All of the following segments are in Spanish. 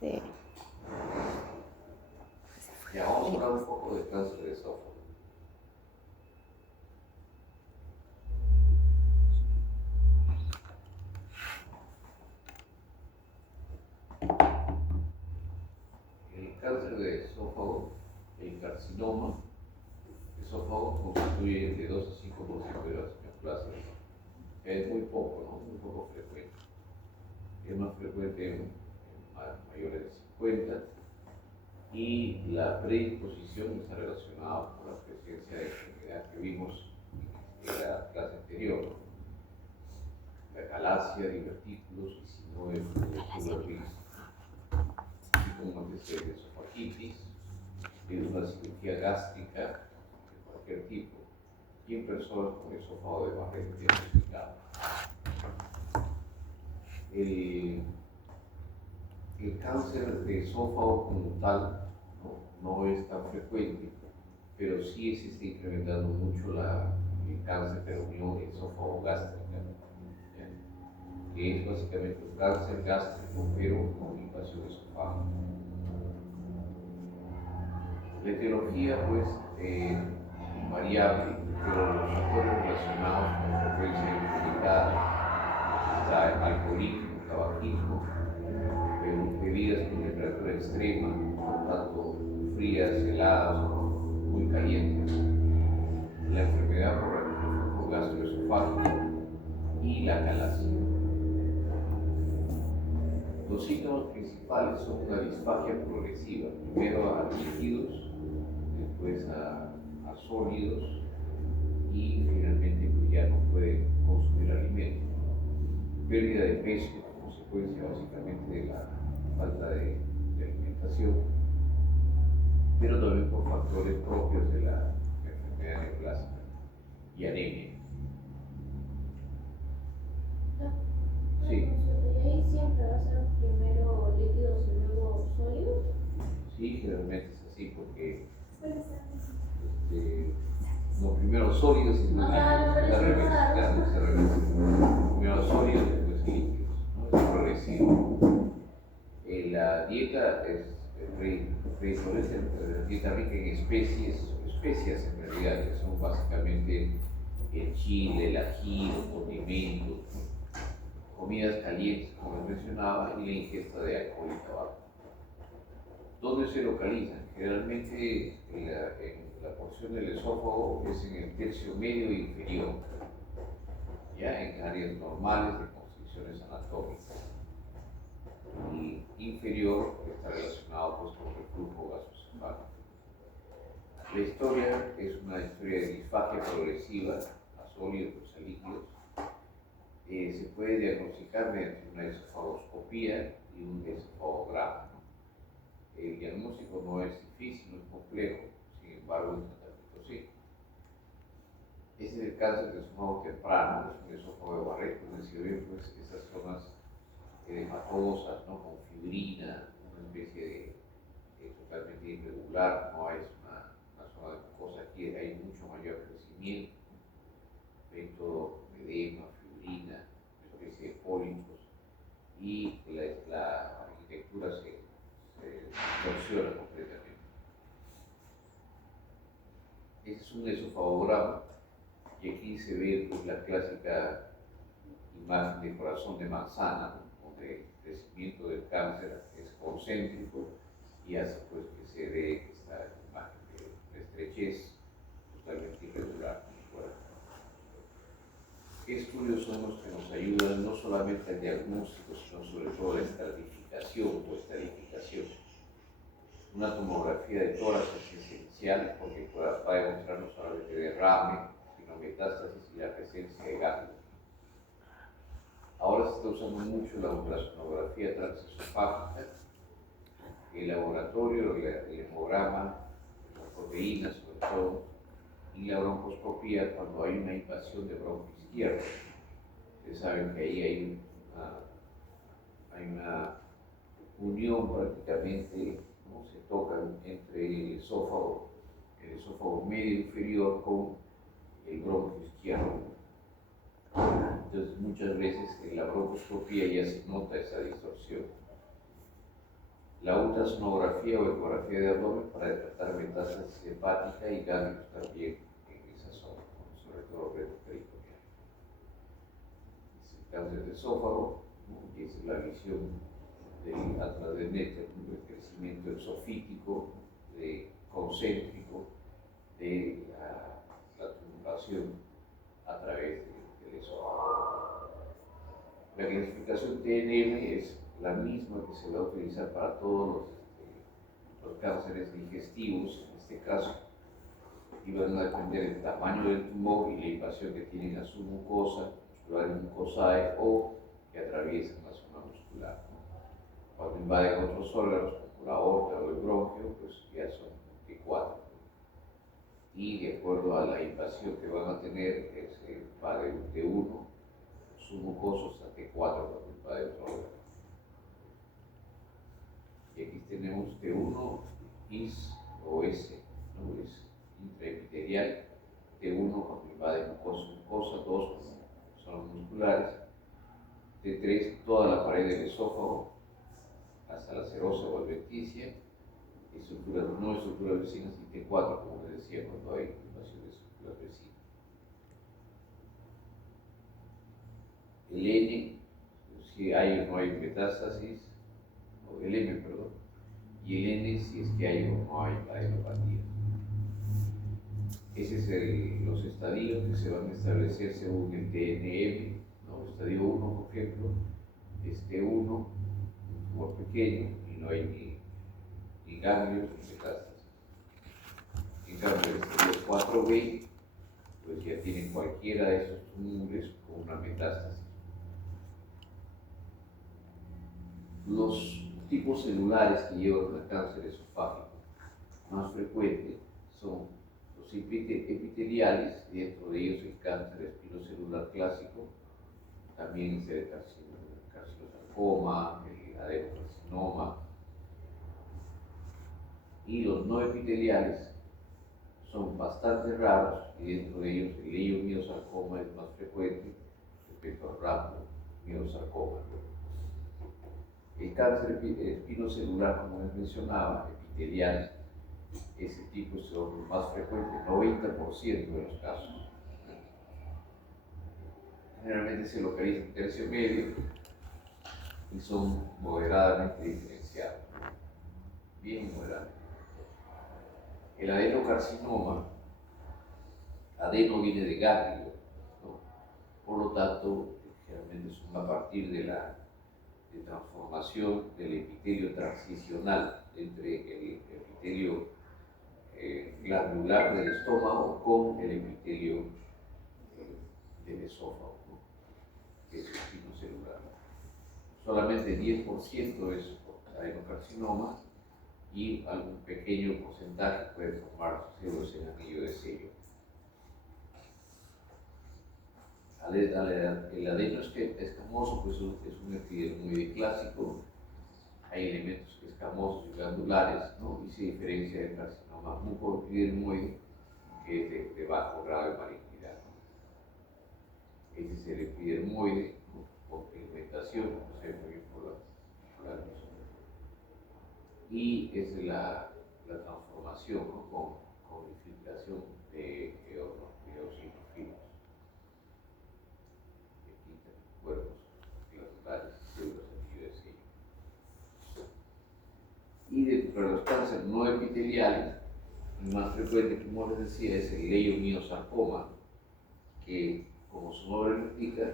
Ya vamos a hablar un poco de cáncer de esófago. El cáncer de esófago, el carcinoma de esófago, constituye de 2 a 5% de las neoplasias. Es muy poco, ¿no? Muy poco frecuente. Es más frecuente en mayores de 50 y la predisposición está relacionada con la presencia de enfermedad que vimos en la clase anterior, ¿no? La galaxia, divertículos, y si no es tuberculosis, así como antecedentes de esofagitis, es una cirugía gástrica de cualquier tipo y en personas con esófago de Barrett diagnosticado. El cáncer de esófago como tal no es tan frecuente, pero sí se está incrementando mucho el cáncer de la unión esófago-gástrica, que es básicamente un cáncer gástrico pero con invasión esofágica. La etiología, pues, variable, pero los factores relacionados con frecuencia identificada está el alcoholismo, tabaquismo, bebidas con temperatura extrema, tanto frías, heladas o muy calientes, la enfermedad por el reflujo gastroesofágico y la calasia. Los síntomas principales son una disfagia progresiva, primero a líquidos, después a sólidos y finalmente pues ya no puede consumir alimentos. Pérdida de peso como consecuencia básicamente de la falta de alimentación, pero también por factores propios de la enfermedad neoplásica y anemia. Sí. ¿Y ahí siempre va a ser primero líquidos y luego sólidos? Sí, generalmente es así porque primero sólidos y después líquidos. Es al revés, claro, es al revés. Primero sólidos y después líquidos, ¿no? Es progresivo. La dieta es la dieta rica en especias en realidad, que son básicamente el chile, el ají, los condimentos, comidas calientes, como les mencionaba, y la ingesta de alcohol y tabaco. ¿Dónde se localizan? Generalmente en la porción del esófago es en el tercio medio e inferior, ya en áreas normales de constricciones anatómicas. Y inferior está relacionado pues, con el flujo gastroesofágico. La historia es una historia de disfagia progresiva a sólidos a líquidos. Se puede diagnosticar mediante una esofagoscopía y un esofagograma. El diagnóstico no es difícil, no es complejo, sin embargo el tratamiento sí. Ese es el cáncer de esófago temprano, es un esófago de Barrett, es decir, pues esas zonas hematosas, ¿no? Con fibrina, una especie de totalmente irregular, no es una zona de mucosa, aquí hay mucho mayor crecimiento, hay todo edema, fibrina, una especie de pólipos, y la arquitectura se distorsiona completamente. Este es un esofagograma y aquí se ve pues, la clásica imagen de corazón de manzana, ¿no? Donde el crecimiento del cáncer es concéntrico y hace pues, que se dé esta imagen de estrechez totalmente irregular. ¿Qué estudios son los que nos ayudan no solamente al diagnóstico, sino sobre todo a la estratificación o estadificación? Una tomografía de tórax es esencial porque va a demostrar no solamente derrame, sino metástasis y la presencia de ganglios. Ahora se está usando mucho la ultrasonografía transesofágica, el laboratorio, el hemograma, las proteínas sobre todo, y la broncoscopía cuando hay una invasión de bronco izquierdo. Ustedes saben que ahí hay una unión prácticamente, ¿no? Se tocan entre el esófago medio inferior con el bronco izquierdo. Entonces muchas veces en la broncoscopía ya se nota esa distorsión. la ultrasonografía o ecografía de abdomen para detectar metástasis hepática y ganglios también en esa zona, ¿no? Sobre todo retroperitoneal. Es el cáncer de esófago, ¿no? Y esa es la visión del atlas de Netter, ¿no? El crecimiento exofítico, concéntrico de la tumulación a través del esófago. La clasificación TNM es la misma que se va a utilizar para todos los cánceres digestivos, en este caso, y van a depender del tamaño del tumor y la invasión que tienen a su mucosa, muscular y mucosae, o que atraviesan la zona muscular, ¿no? Cuando invaden otros órganos, como la aorta o el bronquio, pues ya son T4. Y de acuerdo a la invasión que van a tener, va de T1, submucosos, a T4 cuando invade otro órgano. Y aquí tenemos T1 IS o S, ¿no? Es intraepitelial, T1 cuando invade mucosa, 2 cuando son musculares, T3 toda la pared del esófago hasta la serosa o adventicia, estructuras no estructuras vecinas, y T4, como les decía, cuando hay invasión de estructuras vecinas. El N, si hay o no hay metástasis, o el M, perdón, y el N si es que hay o no hay adenopatía. Esos son los estadios que se van a establecer según el TNM, ¿no? Estadio 1, por ejemplo, es T1, un tumor pequeño, y no hay ni ganglios ni metástasis. En cambio, el estadio 4B, pues ya tienen cualquiera de esos tumores con una metástasis. Los tipos celulares que llevan al cáncer esofágico más frecuentes son los epiteliales, y dentro de ellos el cáncer espinocelular clásico, también el carcinosarcoma, el adenocarcinoma, y los no epiteliales son bastante raros, y dentro de ellos el leiomiosarcoma es más frecuente, el petorrhamnomiosarcoma. El cáncer espinocelular, como les mencionaba, epitelial, ese tipo es lo más frecuente, 90% de los casos. Generalmente se localiza en tercio medio y son moderadamente diferenciados, bien moderadamente. El adenocarcinoma, adeno viene de ganglio, ¿no? Por lo tanto, generalmente son a partir de la transformación del epitelio transicional entre el epitelio glandular del estómago con el epitelio del esófago, ¿no? Que es el espinocelular. Solamente 10% es adenocarcinoma, y algún pequeño porcentaje puede formar células en anillo de sello. El adeno escamoso, pues, es un epidermoide clásico. Hay elementos escamosos y glandulares, ¿no? Y se diferencia del carcinoma mucoepidermoide, que es de bajo grado de malignidad, ¿no? Ese es el epidermoide, ¿no? Con pigmentación, no sé muy bien por la luz. Y es la transformación, ¿no? con infiltración de eosinofilos, que quitan cuerpos glandulares y células de anillo de sello. Y dentro de los cánceres no epiteliales, el más frecuente, como les decía, es el leiomiosarcoma, que, como su nombre lo indica,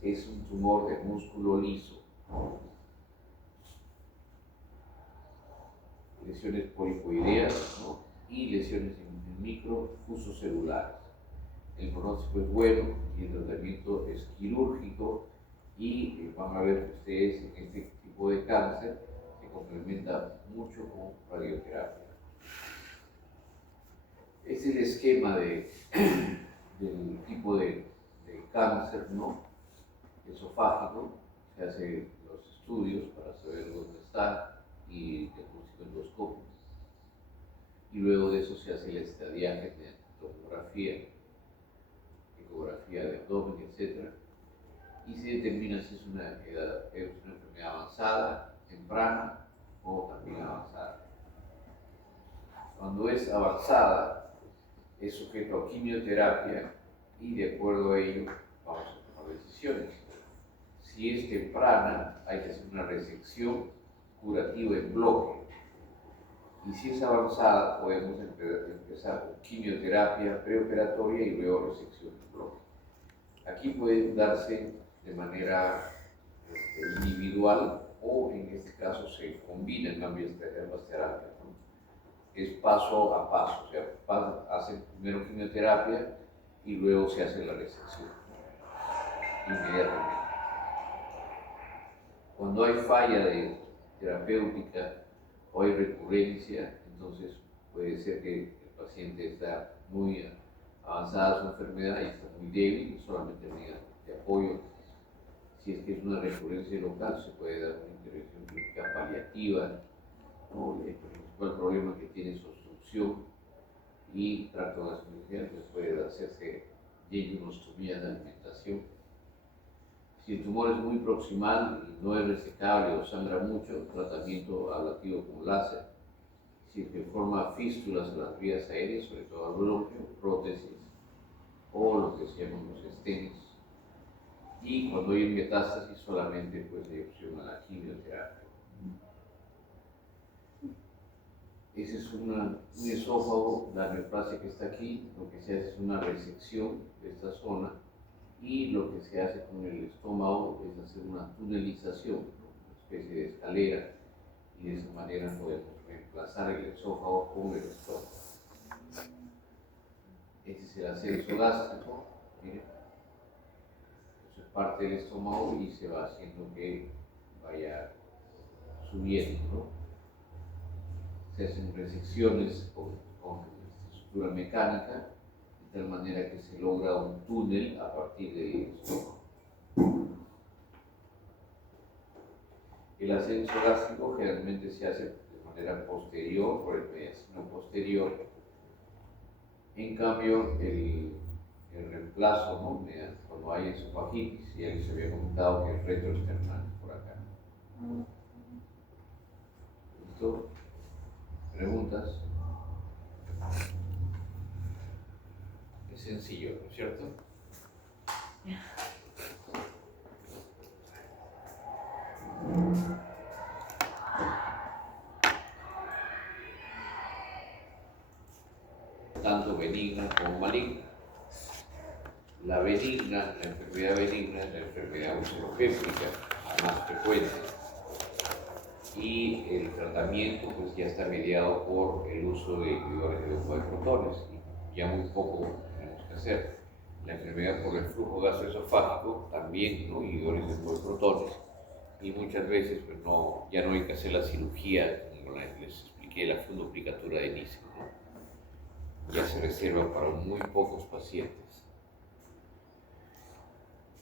es un tumor de músculo liso. Lesiones polipoideas, ¿no? Y lesiones en microfusos celulares. El pronóstico es bueno y el tratamiento es quirúrgico, y van a ver ustedes en este tipo de cáncer se complementa mucho con radioterapia. Es el esquema del tipo de cáncer, ¿no? Esofágico. Se hacen los estudios para saber dónde está y diagnóstico endoscópico. Y luego de eso se hace el estadiaje de tomografía, ecografía de abdomen, etc. Y se determina si es una enfermedad avanzada, temprana, o o también avanzada. Cuando es avanzada, es sujeto a quimioterapia y de acuerdo a ello vamos a tomar decisiones. Si es temprana, hay que hacer una resección curativa en bloque. Y si es avanzada, podemos empezar con quimioterapia preoperatoria y luego resección en bloque. Aquí puede darse de manera individual o en este caso se combinan ambas terapias, ¿no? Es paso a paso, o sea, hace primero quimioterapia y luego se hace la resección inmediatamente. Cuando hay falla terapéutica o hay recurrencia, entonces puede ser que el paciente está muy avanzada su enfermedad y está muy débil, y solamente necesita de apoyo. Si es que es una recurrencia local, se puede dar una intervención clínica paliativa, ¿no? El principal problema que tiene es obstrucción y tracto gastrointestinal, pues puede hacerse yeyunostomía de alimentación. Si el tumor es muy proximal y no es resecable o sangra mucho, tratamiento ablativo con láser. Si es que forma fístulas en las vías aéreas, sobre todo al bronquio, prótesis o lo que se llaman los stents. Y cuando hay metástasis, solamente pues hay opción a la quimioterapia. Ese es un esófago, la neoplasia que está aquí, lo que se hace es una resección de esta zona y lo que se hace con el estómago es hacer una tunelización, ¿no? Una especie de escalera, y de esa manera podemos reemplazar el esófago con el estómago. Este es el ascenso gástrico, miren. Eso es parte del estómago y se va haciendo que vaya subiendo, ¿no? Se hacen resecciones con estructura mecánica, de tal manera que se logra un túnel a partir del estómago. El ascenso gástrico generalmente se hace de manera posterior, por el mediastino posterior. En cambio, el reemplazo, ¿no? Cuando hay esofagitis, ya les había comentado que es retroesternal por acá. ¿Listo? ¿Preguntas? Es sencillo, ¿no es cierto? Tanto benigna como maligna. La benigna, la enfermedad benigna es la enfermedad uterogénica, la más frecuente. Y el tratamiento pues ya está mediado por el uso de inhibidores de grupo de protones. Y ya muy poco tenemos que hacer. La enfermedad por reflujo gastroesofágico también, ¿no? Inhibidores de grupo de protones. Y muchas veces pues ya no hay que hacer la cirugía, como les expliqué, la fundoplicatura de Nice, ¿no? Ya se reserva para muy pocos pacientes.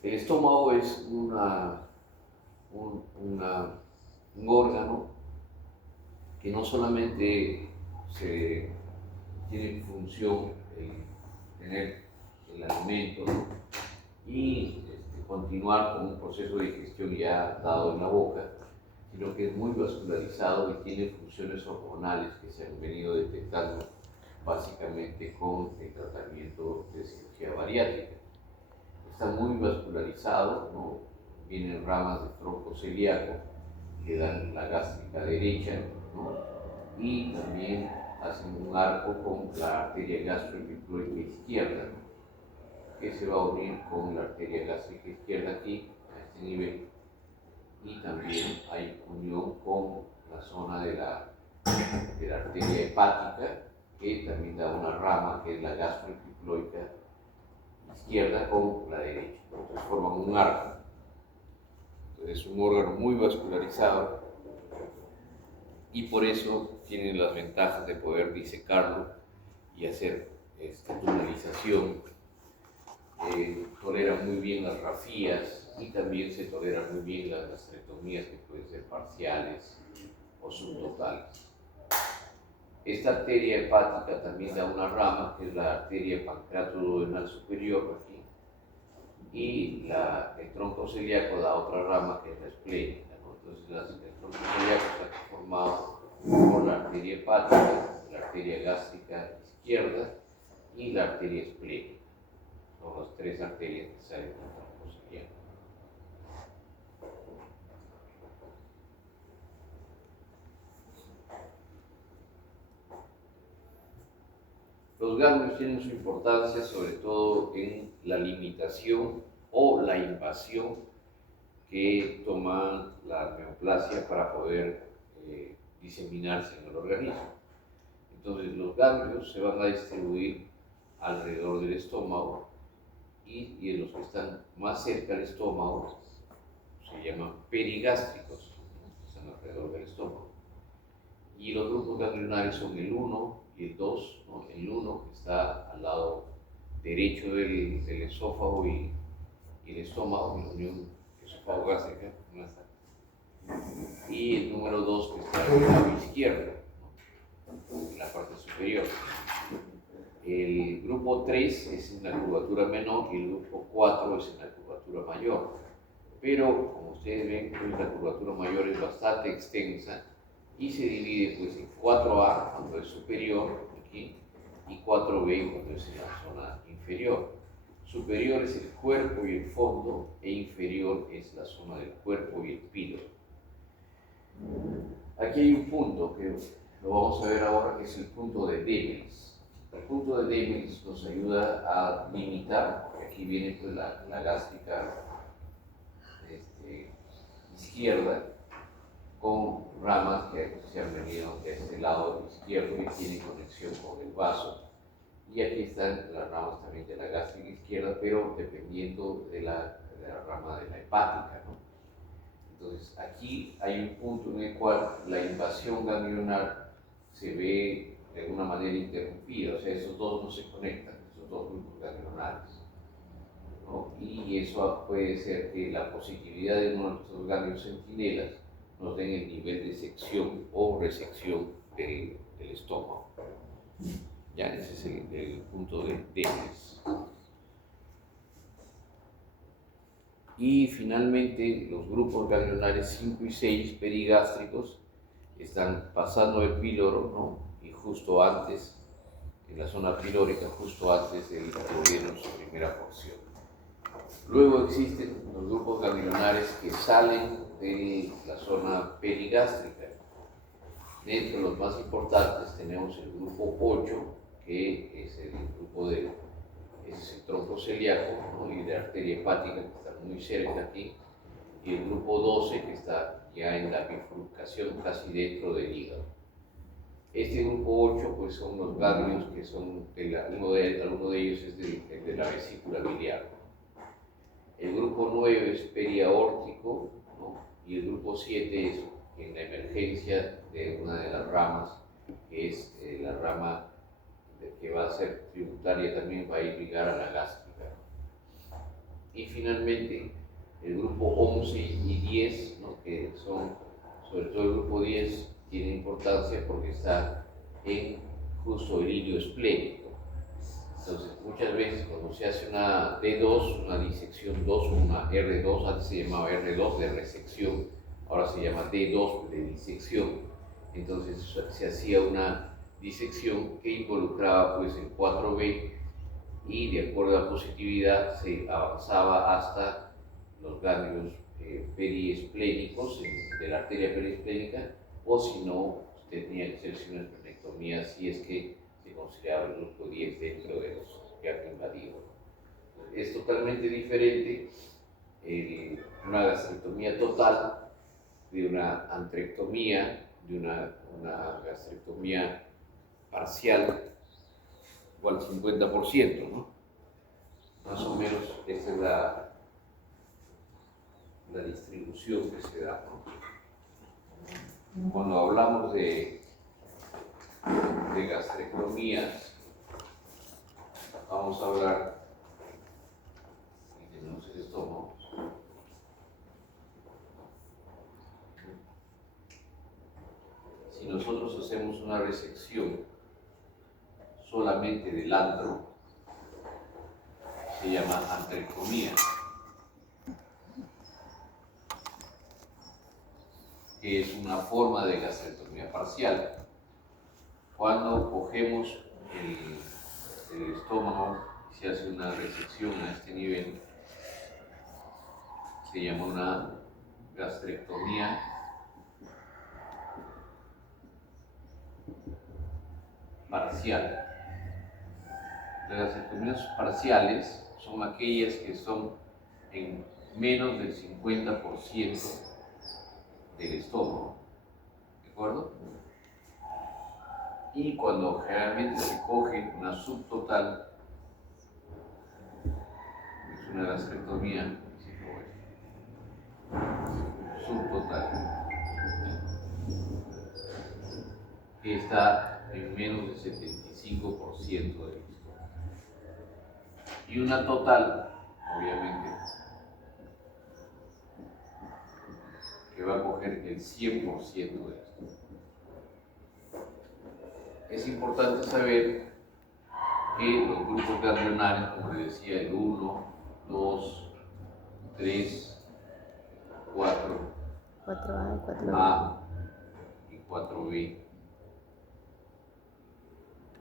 El estómago es un órgano que no solamente tiene función en tener el alimento, ¿no? Y continuar con un proceso de digestión ya dado en la boca, sino que es muy vascularizado y tiene funciones hormonales que se han venido detectando básicamente con el tratamiento de cirugía bariátrica. Está muy vascularizado, ¿no? Vienen ramas de tronco celíaco que dan la gástrica derecha, ¿no? Y también hacen un arco con la arteria gastroepicloica izquierda, ¿no? Que se va a unir con la arteria gástrica izquierda aquí, a este nivel. Y también hay unión con la zona de la arteria hepática, que también da una rama que es la gastroepicloica izquierda con la derecha. Entonces forman un arco. Entonces es un órgano muy vascularizado y por eso tiene las ventajas de poder disecarlo y hacer tunelización. Tolera muy bien las rafías y también se toleran muy bien las gastrectomías que pueden ser parciales o subtotales. Esta arteria hepática también da una rama, que es la arteria pancreatoduodenal superior aquí, y el tronco celíaco da otra rama, que es la esplénica, ¿no? Entonces el tronco celíaco está formado arteria hepática, la arteria gástrica izquierda y la arteria esplénica. Son las tres arterias que salen del tronco ciliaco. Los ganglios tienen su importancia sobre todo en la limitación o la invasión que toma la neoplasia para poder diseminarse en el organismo. Entonces los ganglios se van a distribuir alrededor del estómago y en los que están más cerca del estómago se llaman perigástricos, están alrededor del estómago. Y los grupos ganglionares son el 1 y el 2, ¿no? El 1 que está al lado derecho del esófago y el estómago, en la unión esófago-gástrica, y el número 2 que está en el lado izquierdo, ¿no? En la parte superior. El grupo 3 es en la curvatura menor y el grupo 4 es en la curvatura mayor. Pero, como ustedes ven, pues, la curvatura mayor es bastante extensa y se divide pues, en 4A cuando es superior aquí, y 4B cuando es en la zona inferior. Superior es el cuerpo y el fondo, e inferior es la zona del cuerpo y el píloro. Aquí hay un punto que lo vamos a ver ahora, que es el punto de Debels. El punto de Debels nos ayuda a limitar, porque aquí viene pues, la gástrica izquierda, con ramas que se han venido de este lado izquierdo y tienen conexión con el vaso. Y aquí están las ramas también de la gástrica izquierda, pero dependiendo de la rama de la hepática, ¿no? Entonces aquí hay un punto en el cual la invasión ganglionar se ve de alguna manera interrumpida, o sea, esos dos no se conectan, esos dos grupos ganglionares, ¿no? Y eso puede ser que la positividad de uno de estos ganglios centinelas nos den el nivel de sección o resección del estómago. Ya, ese es el punto de Debels. Y finalmente, los grupos ganglionares 5 y 6 perigástricos están pasando el píloro, ¿no? Y justo antes, en la zona pilórica, justo antes del gobierno en su primera porción. Luego existen los grupos ganglionares que salen de la zona perigástrica. Dentro de los más importantes tenemos el grupo 8, que es el grupo ese es el tronco celíaco, ¿no? Y de arteria hepática, que está muy cerca aquí, y el grupo 12, que está ya en la bifurcación casi dentro del hígado. Este grupo 8 pues son los ganglios que son, alguno de ellos es el de la vesícula biliar. El grupo 9 es periaórtico, ¿no? Y el grupo 7 es en la emergencia de una de las ramas, que es la rama que va a ser tributaria, también va a ir ligada a la gástrica. Y finalmente el grupo 11 y 10, ¿no? Que son, sobre todo el grupo 10 tiene importancia porque está en justo el hilo esplénico. Entonces muchas veces cuando se hace una D2, una disección 2, una R2, antes se llamaba R2 de resección, ahora se llama D2 de disección. Entonces se hacía una disección que involucraba pues el 4B y de acuerdo a la positividad se avanzaba hasta los ganglios periesplénicos de la arteria periesplénica, o si no, tenía que hacerse una esplenectomía si es que se consideraba el grupo 10 dentro de los que han invadido. Es totalmente diferente una gastrectomía total de una antrectomía, de una gastrectomía parcial o al 50%, ¿no? Más o menos esa es la distribución que se da, ¿no? Cuando hablamos de gastrectomías, vamos a hablar, y tenemos el estómago. Si nosotros hacemos una resección solamente del antro, se llama antrectomía, que es una forma de gastrectomía parcial. Cuando cogemos el estómago y se hace una resección a este nivel, se llama una gastrectomía parcial. Las gastrectomías parciales son aquellas que son en menos del 50% del estómago, ¿de acuerdo? Y cuando generalmente se coge una subtotal, es una gastrectomía subtotal, que está en menos del 75% del estómago. Y una total, obviamente, que va a coger el 100% de esto. Es importante saber que los grupos ganglionarios, como les decía, el 1, 2, 3, 4, 4A y 4B. A y 4B,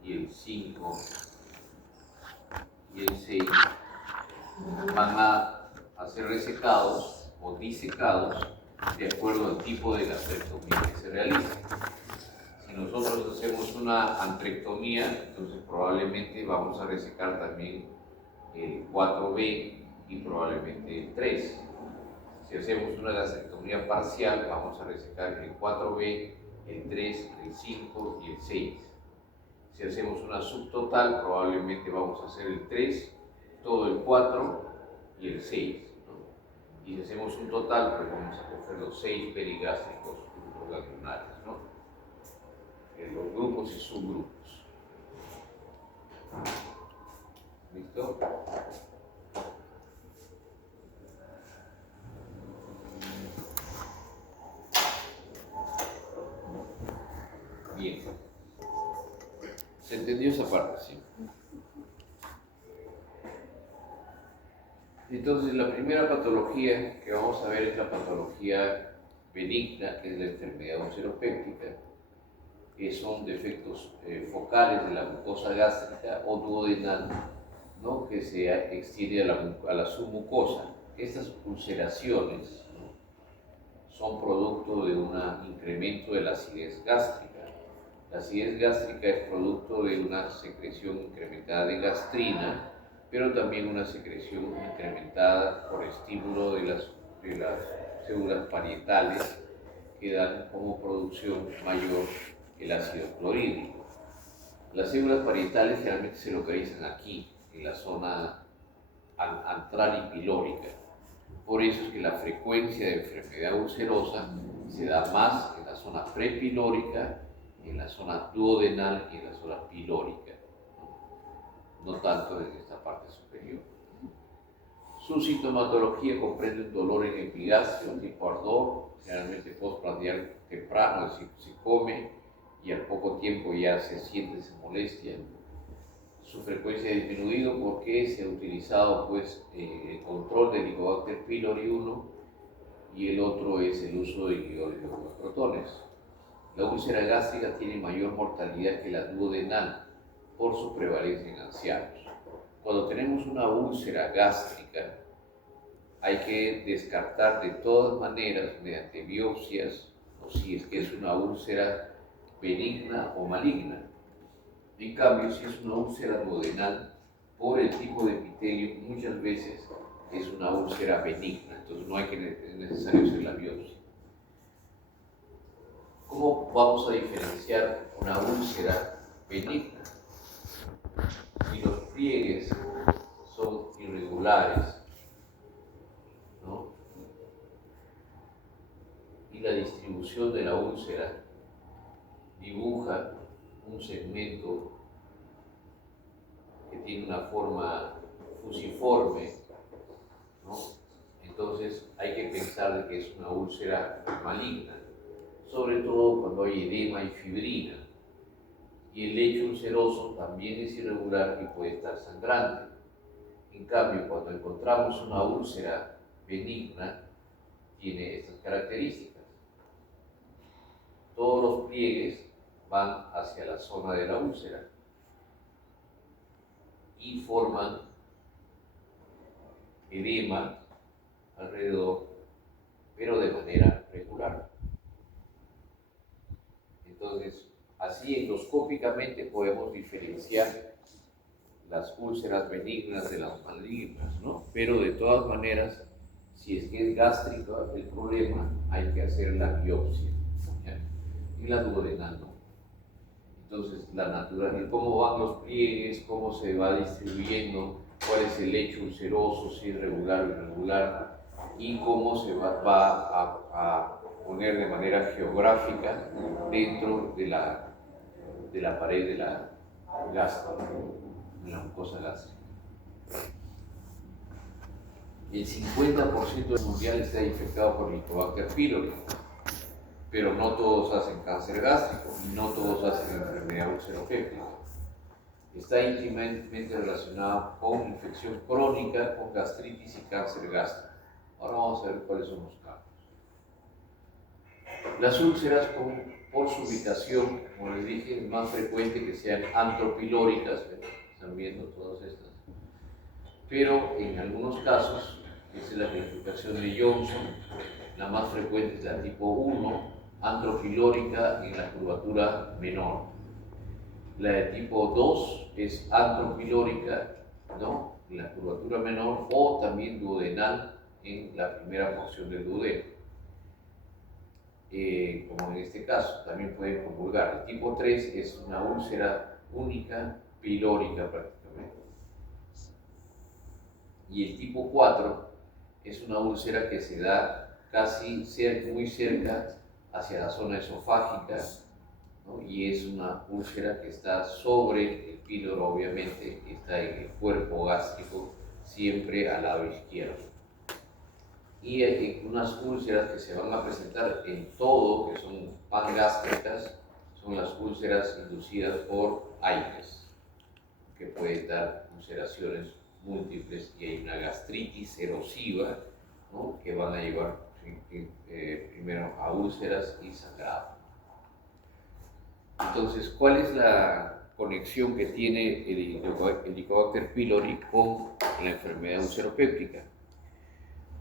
y el 5 y el 6 van a ser resecados o disecados de acuerdo al tipo de gastrectomía que se realice. Si nosotros hacemos una antrectomía, entonces probablemente vamos a resecar también el 4B y probablemente el 3. Si hacemos una gastrectomía parcial, vamos a resecar el 4B, el 3, el 5 y el 6. Si hacemos una subtotal, probablemente vamos a hacer el 3, todo el 4 y el 6. ¿No? Y si hacemos un total, pues vamos a coger los 6 perigástricos grupos ganglionarios, ¿no? Los grupos y subgrupos. ¿Listo? Bien. ¿Se entendió esa parte? Sí. Entonces, la primera patología que vamos a ver es la patología benigna, que es la enfermedad ulceropéptica, que son defectos focales de la mucosa gástrica o duodenal, ¿no? Que se extiende a la submucosa. Estas ulceraciones, ¿no? Son producto de un incremento de la acidez gástrica. La acidez gástrica es producto de una secreción incrementada de gastrina, pero también una secreción incrementada por estímulo de las células parietales que dan como producción mayor el ácido clorhídrico. Las células parietales generalmente se localizan aquí, en la zona antral y pilórica. Por eso es que la frecuencia de enfermedad ulcerosa se da más en la zona prepilórica, en la zona duodenal y en la zona pilórica, no tanto en esta parte superior. Su sintomatología comprende un dolor en el epigastrio, tipo ardor, generalmente postprandial temprano, es decir, se come y al poco tiempo ya se siente esa molestia. Su frecuencia ha disminuido porque se ha utilizado pues, el control del Helicobacter pylori 1 y el otro es el uso de protones. La úlcera gástrica tiene mayor mortalidad que la duodenal por su prevalencia en ancianos. Cuando tenemos una úlcera gástrica, hay que descartar de todas maneras mediante biopsias o si es que es una úlcera benigna o maligna. En cambio, si es una úlcera duodenal, por el tipo de epitelio, muchas veces es una úlcera benigna, entonces no es necesario hacer la biopsia. ¿Cómo vamos a diferenciar una úlcera benigna? Si los pliegues son irregulares, ¿no? Y la distribución de la úlcera dibuja un segmento que tiene una forma fusiforme, ¿no? Entonces hay que pensar de que es una úlcera maligna, sobre todo cuando hay edema y fibrina. Y el lecho ulceroso también es irregular y puede estar sangrante. En cambio, cuando encontramos una úlcera benigna, tiene estas características. Todos los pliegues van hacia la zona de la úlcera y forman edema alrededor, pero de manera regular. Entonces, así endoscópicamente podemos diferenciar las úlceras benignas de las malignas, ¿no? Pero de todas maneras, si es que es gástrico el problema, hay que hacer la biopsia, ¿ya? Y la duodenal, ¿no? Entonces, la naturaleza, cómo van los pliegues, cómo se va distribuyendo, cuál es el lecho ulceroso, si es regular o irregular, y cómo se va a poner de manera geográfica dentro de la pared de la gástrica, de la mucosa gástrica. El 50% del mundial está infectado por Helicobacter pylori, pero no todos hacen cáncer gástrico y no todos hacen enfermedad ulceropéptica. Está íntimamente relacionado con infección crónica, con gastritis y cáncer gástrico. Ahora vamos a ver cuáles son los campos. Las úlceras, por su ubicación, como les dije, es más frecuente que sean antropilóricas, están viendo todas estas, pero en algunos casos, esa es la clasificación de Johnson, la más frecuente es la tipo 1, antropilórica en la curvatura menor. La de tipo 2 es antropilórica, ¿no?, en la curvatura menor, o también duodenal en la primera porción del duodeno. Como en este caso, también pueden convulgar. El tipo 3 es una úlcera única, pilórica prácticamente. Y el tipo 4 es una úlcera que se da casi muy cerca hacia la zona esofágica, ¿no? Y es una úlcera que está sobre el píloro, obviamente, está en el cuerpo gástrico, siempre al lado izquierdo. Y hay unas úlceras que se van a presentar en todo, que son pangástricas, son las úlceras inducidas por AINES, que pueden dar ulceraciones múltiples, y hay una gastritis erosiva, ¿no?, que van a llevar primero a úlceras y sangrado. Entonces, ¿cuál es la conexión que tiene el Helicobacter pylori con la enfermedad ulceropéptica?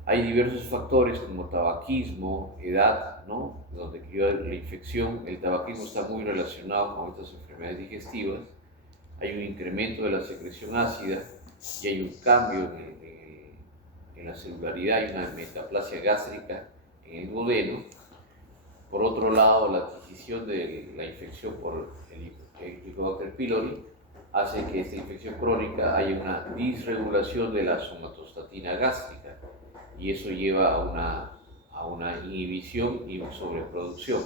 Hay diversos factores como tabaquismo, edad, ¿no?, donde lleva la infección. El tabaquismo está muy relacionado con estas enfermedades digestivas. Hay un incremento de la secreción ácida y hay un cambio en la celularidad, hay una metaplasia gástrica en el duodeno. Por otro lado, la adquisición de la infección por el Helicobacter pylori hace que esta infección crónica haya una disregulación de la somatostatina gástrica, y eso lleva a una inhibición y sobreproducción.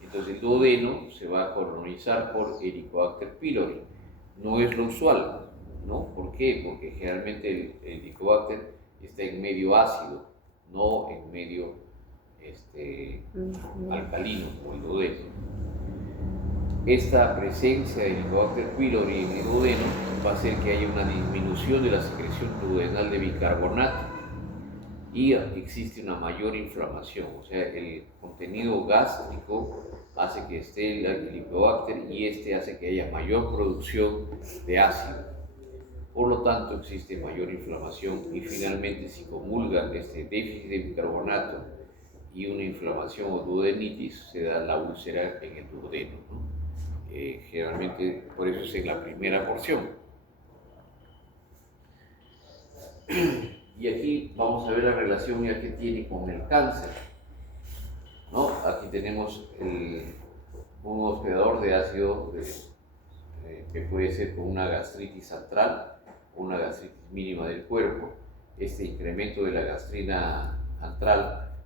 Entonces el duodeno se va a colonizar por Helicobacter pylori. No es lo usual, ¿no? ¿Por qué? Porque generalmente el Helicobacter está en medio ácido, no en medio alcalino, como el duodeno. Esta presencia de Helicobacter pylori en el duodeno va a hacer que haya una disminución de la secreción duodenal de bicarbonato y existe una mayor inflamación. O sea, el contenido gástrico hace que esté el Helicobacter y hace que haya mayor producción de ácido. Por lo tanto, existe mayor inflamación, y finalmente, si comulgan este déficit de bicarbonato y una inflamación o duodenitis, se da la úlcera en el duodeno, ¿no? Generalmente, por eso es en la primera porción. Y aquí vamos a ver la relación ya que tiene con el cáncer, ¿no? Aquí tenemos un hospedador de ácido que puede ser con una gastritis antral o una gastritis mínima del cuerpo. Este incremento de la gastrina antral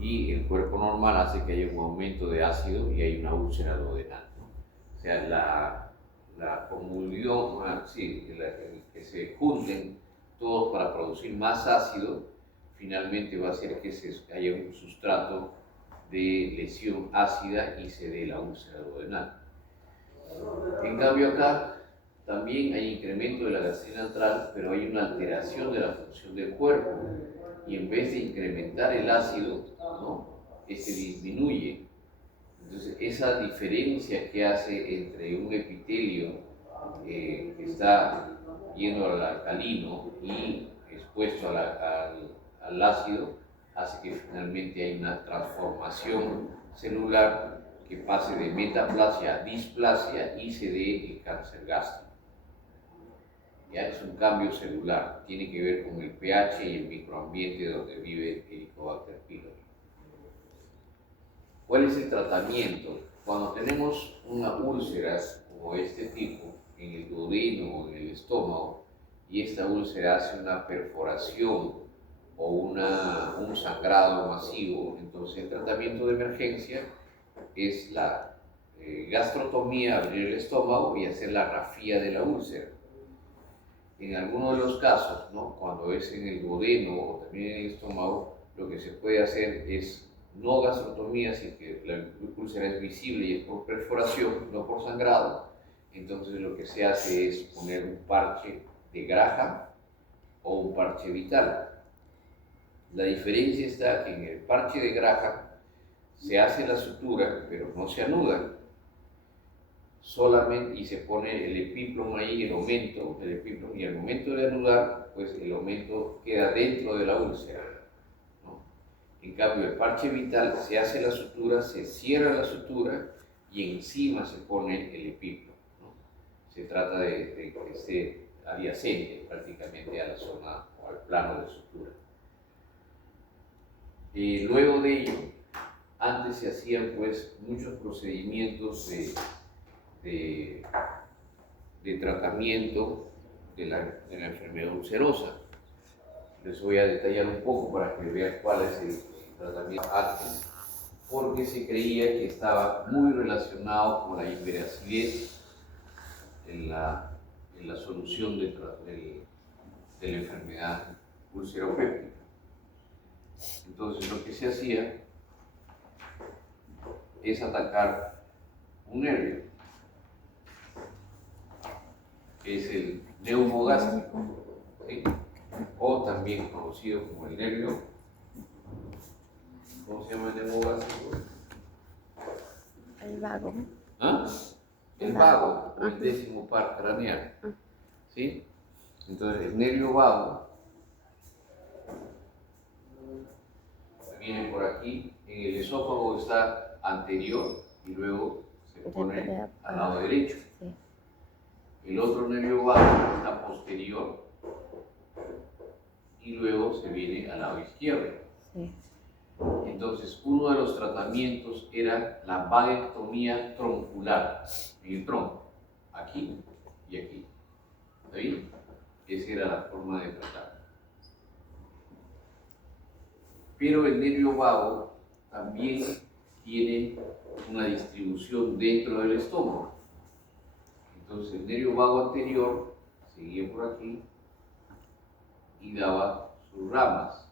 y el cuerpo normal hace que haya un aumento de ácido y hay una úlcera duodenal, ¿no? O sea, la convulsión, el que se junten todos para producir más ácido, finalmente va a hacer que haya un sustrato de lesión ácida y se dé la úlcera duodenal. En cambio acá también hay incremento de la gastrina antral, pero hay una alteración de la función del cuerpo, y en vez de incrementar el ácido, ¿no?, disminuye. Entonces, esa diferencia que hace entre un epitelio que está yendo al alcalino y expuesto al ácido, hace que finalmente hay una transformación celular que pase de metaplasia a displasia y se dé el cáncer gástrico. Ya es un cambio celular, tiene que ver con el pH y el microambiente donde vive el Helicobacter pylori. ¿Cuál es el tratamiento? Cuando tenemos una úlcera como este tipo en el duodeno o en el estómago y esta úlcera hace una perforación o un sangrado masivo, entonces el tratamiento de emergencia es la gastrotomía, abrir el estómago y hacer la rafía de la úlcera. En algunos de los casos, ¿no?, cuando es en el duodeno o también en el estómago, lo que se puede hacer es no gastrotomía, si que la úlcera es visible y es por perforación, no por sangrado. Entonces lo que se hace es poner un parche de Graham o un parche vital. La diferencia está que en el parche de Graham se hace la sutura, pero no se anuda. Solamente, y se pone el epíplomo ahí, el aumento del epíplomo, y al momento de anudar, pues el aumento queda dentro de la úlcera, ¿no? En cambio, el parche vital se hace la sutura, se cierra la sutura y encima se pone el epíplomo, ¿no? Se trata de que esté adyacente prácticamente a la zona o al plano de sutura. Luego de ello, antes se hacían pues muchos procedimientos de tratamiento de la enfermedad ulcerosa. Les voy a detallar un poco para que vean cuál es el tratamiento antes, porque se creía que estaba muy relacionado con la inveracidez en la solución de la enfermedad ulceropéptica. Entonces lo que se hacía es atacar un nervio, que es el neumogástrico, ¿sí?, o también conocido como el nervio. ¿Cómo se llama el neumogástrico? El vago. ¿Ah? El vago, o el décimo par craneal, ¿sí? Entonces el nervio vago viene por aquí, en el esófago está anterior y luego se pone al lado derecho. Sí. El otro nervio vago está posterior y luego se viene al lado izquierdo. Sí. Entonces, uno de los tratamientos era la vaguectomía troncular, en el tronco, aquí y aquí. ¿Está bien? Esa era la forma de tratar. Pero el nervio vago también tiene una distribución dentro del estómago. Entonces el nervio vago anterior seguía por aquí y daba sus ramas.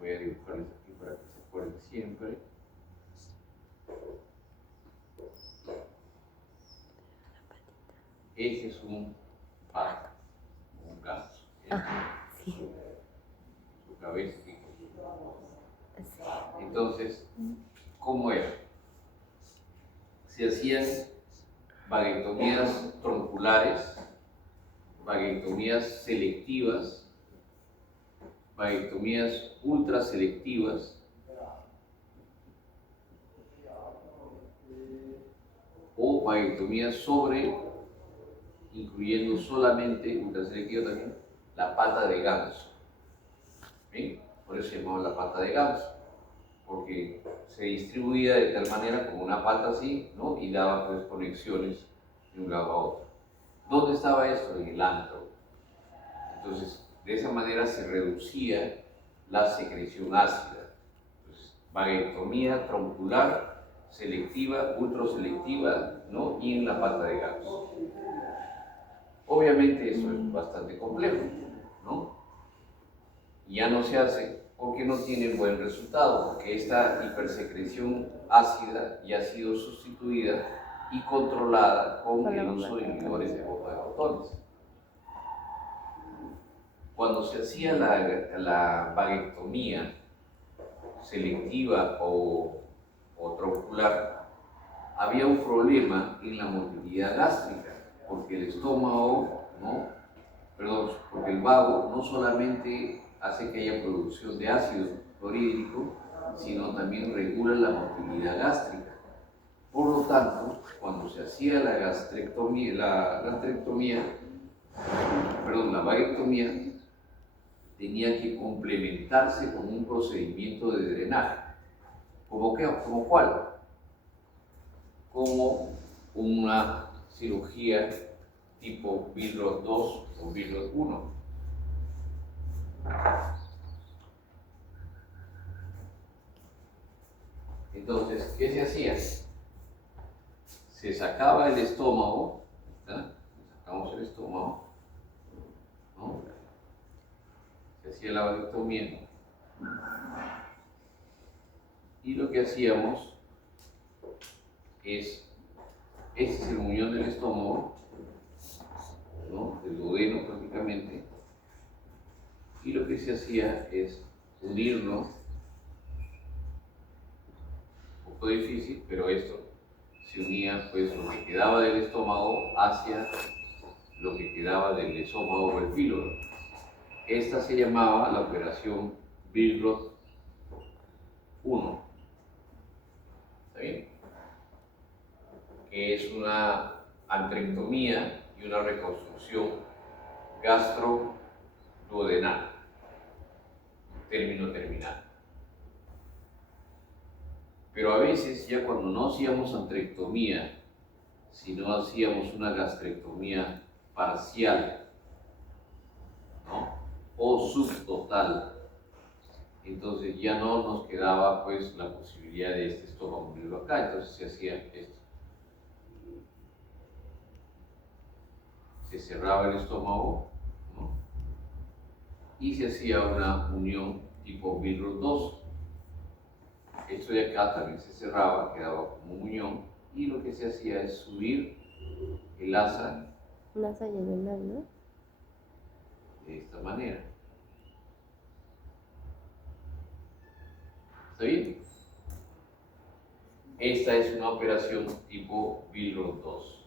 Voy a dibujarles aquí para que se acuerden siempre. Ese es un pato, un ganso. Ajá, sí. Su cabeza y Sí. entonces, ¿cómo era? Se hacían vaguectomías tronculares, vaguectomías selectivas, vaguectomías ultraselectivas o vaguectomías sobre, incluyendo solamente, ultraselectivo también, la pata de ganso. ¿Sí? Por eso se llamaba la pata de ganso, porque se distribuía de tal manera como una pata así, ¿no?, y daba pues conexiones de un lado a otro. ¿Dónde estaba esto? En el antro. Entonces, de esa manera se reducía la secreción ácida. Entonces, vaguectomía troncular, selectiva, ultraselectiva, ¿no?, y en la pata de ganso. Obviamente eso es bastante complejo, ¿no? Ya no se hace porque no tiene buen resultado, porque esta hipersecreción ácida ya ha sido sustituida y controlada con Con la el bomba uso de de inhibidores de bomba de botones. Cuando se hacía la vaguectomía selectiva o troncular, había un problema en la motilidad gástrica, porque el estómago, porque el vago no solamente hace que haya producción de ácido clorhídrico, sino también regula la motilidad gástrica. Por lo tanto, cuando se hacía la vaguectomía, tenía que complementarse con un procedimiento de drenaje. ¿Cómo qué? ¿Cómo cuál? Como una cirugía tipo Billroth 2 o Billroth 1. Entonces, ¿qué se hacía? Se sacaba el estómago, ¿verdad? Sacamos el estómago, ¿no? Se hacía la vaguectomía y lo que hacíamos es, este es el muñón del estómago, ¿no? Del duodeno prácticamente, y lo que se hacía es unirlo, un poco difícil, pero esto se unía pues lo que quedaba del estómago hacia lo que quedaba del esófago o el píloro. Esta se llamaba la operación Billroth 1, ¿está bien? Que es una antrectomía y una reconstrucción gastroduodenal, término terminal. Pero a veces, ya cuando no hacíamos antrectomía, sino hacíamos una gastrectomía parcial, ¿no? O subtotal, entonces ya no nos quedaba pues la posibilidad de este estómago unirlo acá, entonces se hacía esto. Se cerraba el estómago, ¿no? Y se hacía una unión tipo Billroth 2. Esto de acá también se cerraba, quedaba como un muñón, y lo que se hacía es subir el asa Nasa diagonal, ¿no? de esta manera. ¿Está bien? Esta es una operación tipo Billroth 2.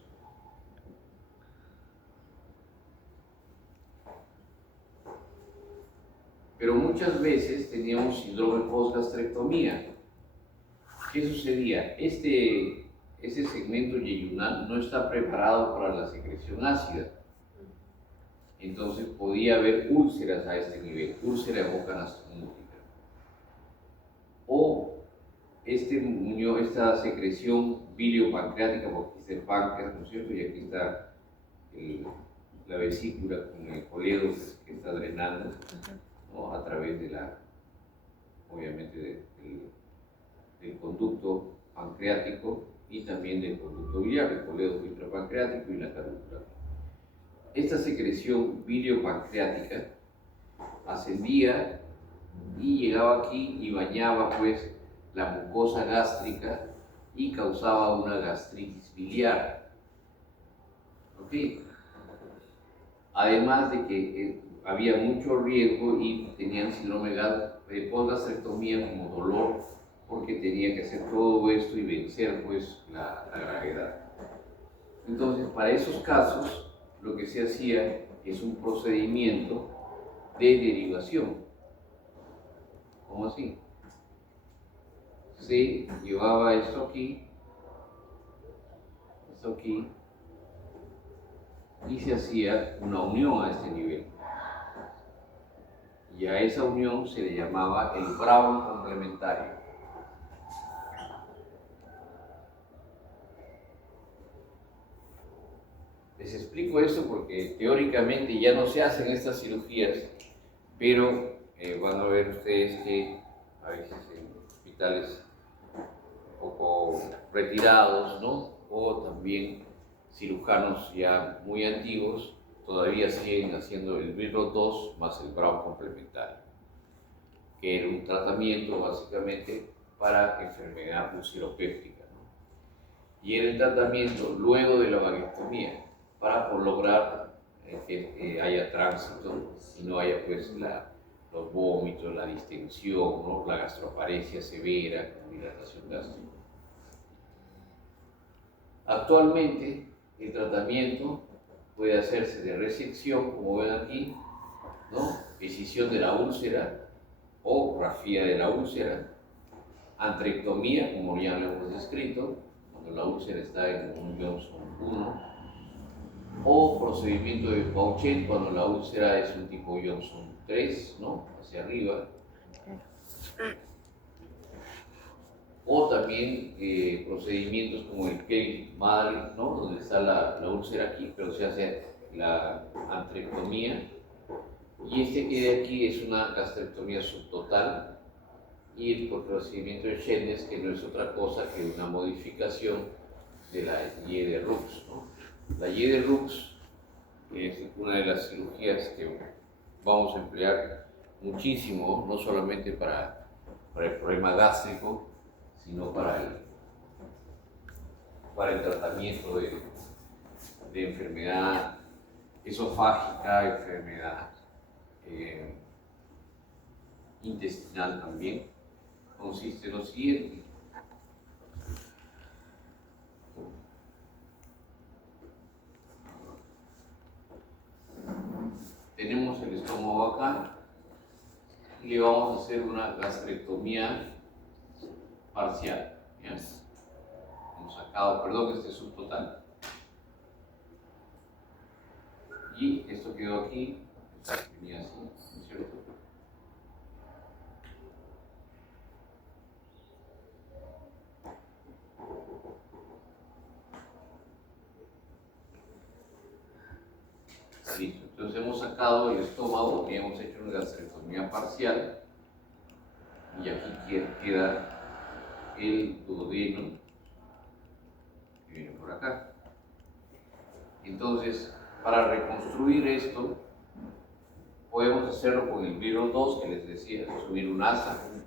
Pero muchas veces teníamos síndrome postgastrectomía. ¿Qué sucedía? Este segmento yeyunal no está preparado para la secreción ácida. Entonces podía haber úlceras a este nivel, úlcera de boca nasomúltica. O esta secreción biliopancreática, porque aquí está el páncreas, ¿no es cierto? Y aquí está la vesícula con el coledo que está drenando, ¿no? A través de obviamente, del conducto pancreático y también del conducto biliar, el coledo intrapancreático y la carúncula. Esta secreción biliopancreática ascendía y llegaba aquí y bañaba pues la mucosa gástrica y causaba una gastritis biliar. ¿Ok? Además de que había mucho riesgo y tenían síndrome de postgastrectomía como dolor, porque tenía que hacer todo esto y vencer pues la gravedad. Entonces, para esos casos, lo que se hacía es un procedimiento de derivación. ¿Cómo así? Se llevaba esto aquí, y se hacía una unión a este nivel. Y a esa unión se le llamaba el Brown complementario. Les explico esto porque teóricamente ya no se hacen estas cirugías, pero van a ver ustedes que a veces en hospitales un poco retirados, ¿no? O también cirujanos ya muy antiguos todavía siguen haciendo el Billroth 2 más el Brown complementario, que era un tratamiento básicamente para enfermedad ulceropéptica, ¿no? y en el tratamiento luego de la vaguectomía para lograr que haya tránsito y no haya pues los vómitos, la distensión, ¿no? La gastroparesia severa, dilatación gástrica. Actualmente el tratamiento puede hacerse de resección, como ven aquí, ¿no? Escisión de la úlcera o grafía de la úlcera, antrectomía, como ya lo hemos descrito, cuando la úlcera está en un Johnson 1, o procedimiento de Pauchet, cuando la úlcera es un tipo Johnson 3, ¿no? Hacia arriba. O también procedimientos como el Kelly-Madrid, ¿no? Donde está la úlcera aquí, pero se hace la antrectomía. Y este que de aquí es una gastrectomía subtotal. Y el procedimiento de Schennes, que no es otra cosa que una modificación de la Y de Rux, ¿no? La Y de Rux es una de las cirugías que vamos a emplear muchísimo, no solamente para el problema gástrico, sino para el tratamiento de enfermedad esofágica, enfermedad intestinal también. Consiste en lo siguiente. Tenemos el estómago acá y le vamos a hacer una gastrectomía parcial. ¿Ya? Hemos sacado, perdón, este subtotal. Y esto quedó aquí, venía así, ¿no es cierto? Listo. Entonces hemos sacado el estómago y hemos hecho una gastrectomía parcial. Y aquí queda el duodeno que viene por acá. Entonces, para reconstruir esto, podemos hacerlo con el Viro 2 que les decía, subir un asa, un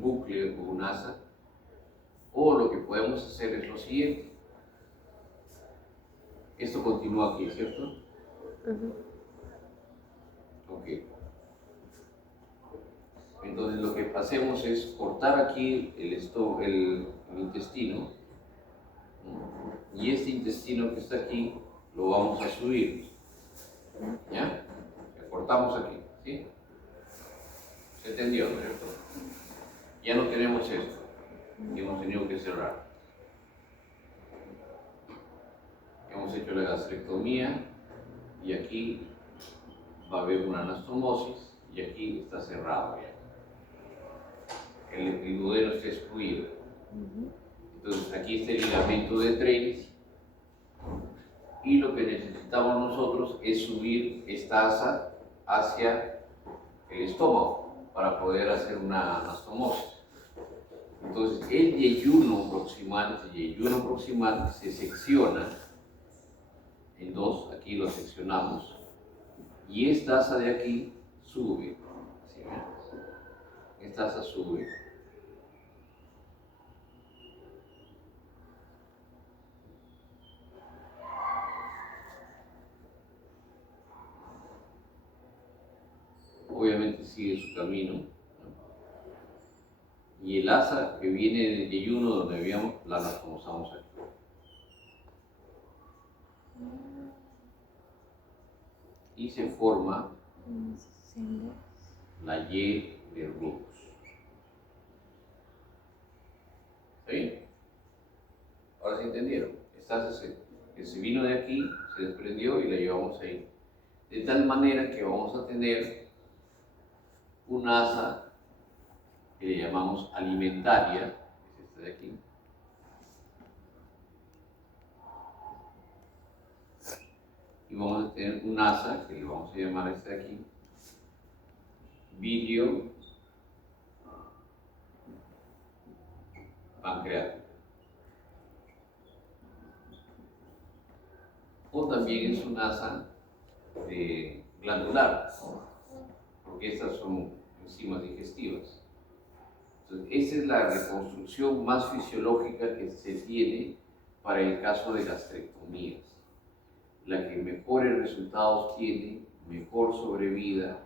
bucle o un asa. O lo que podemos hacer es lo siguiente. Esto continúa aquí, ¿cierto? Ok. Entonces lo que hacemos es cortar aquí el intestino, ¿no? Y este intestino que está aquí lo vamos a subir. ¿Ya? Le cortamos aquí, ¿sí? ¿Se entendió, no es cierto? Ya no tenemos esto y hemos tenido que cerrar. Hemos hecho la gastrectomía y aquí va a haber una anastomosis y aquí está cerrado ya. El duodeno está excluido. Entonces aquí está el ligamento de Trenis y lo que necesitamos nosotros es subir esta asa hacia el estómago para poder hacer una anastomosis. Entonces el yeyuno proximal se secciona en dos, aquí lo seccionamos y esta asa de aquí sube. ¿Sí? Esta asa sube. Obviamente sigue su camino, ¿no? Y el asa que viene del yeyuno donde habíamos, la anastomosamos aquí. Y se forma la Y de Rux. ¿Está bien? Ahora se entendieron. Esta asa que se vino de aquí, se desprendió y la llevamos ahí. De tal manera que vamos a tener un asa que le llamamos alimentaria, que es esta de aquí, y vamos a tener un asa que le vamos a llamar esta de aquí, bilio pancreático. O también es un asa glandular, porque estas son enzimas digestivas. Entonces, esa es la reconstrucción más fisiológica que se tiene para el caso de gastrectomías. La que mejores resultados tiene, mejor sobrevida,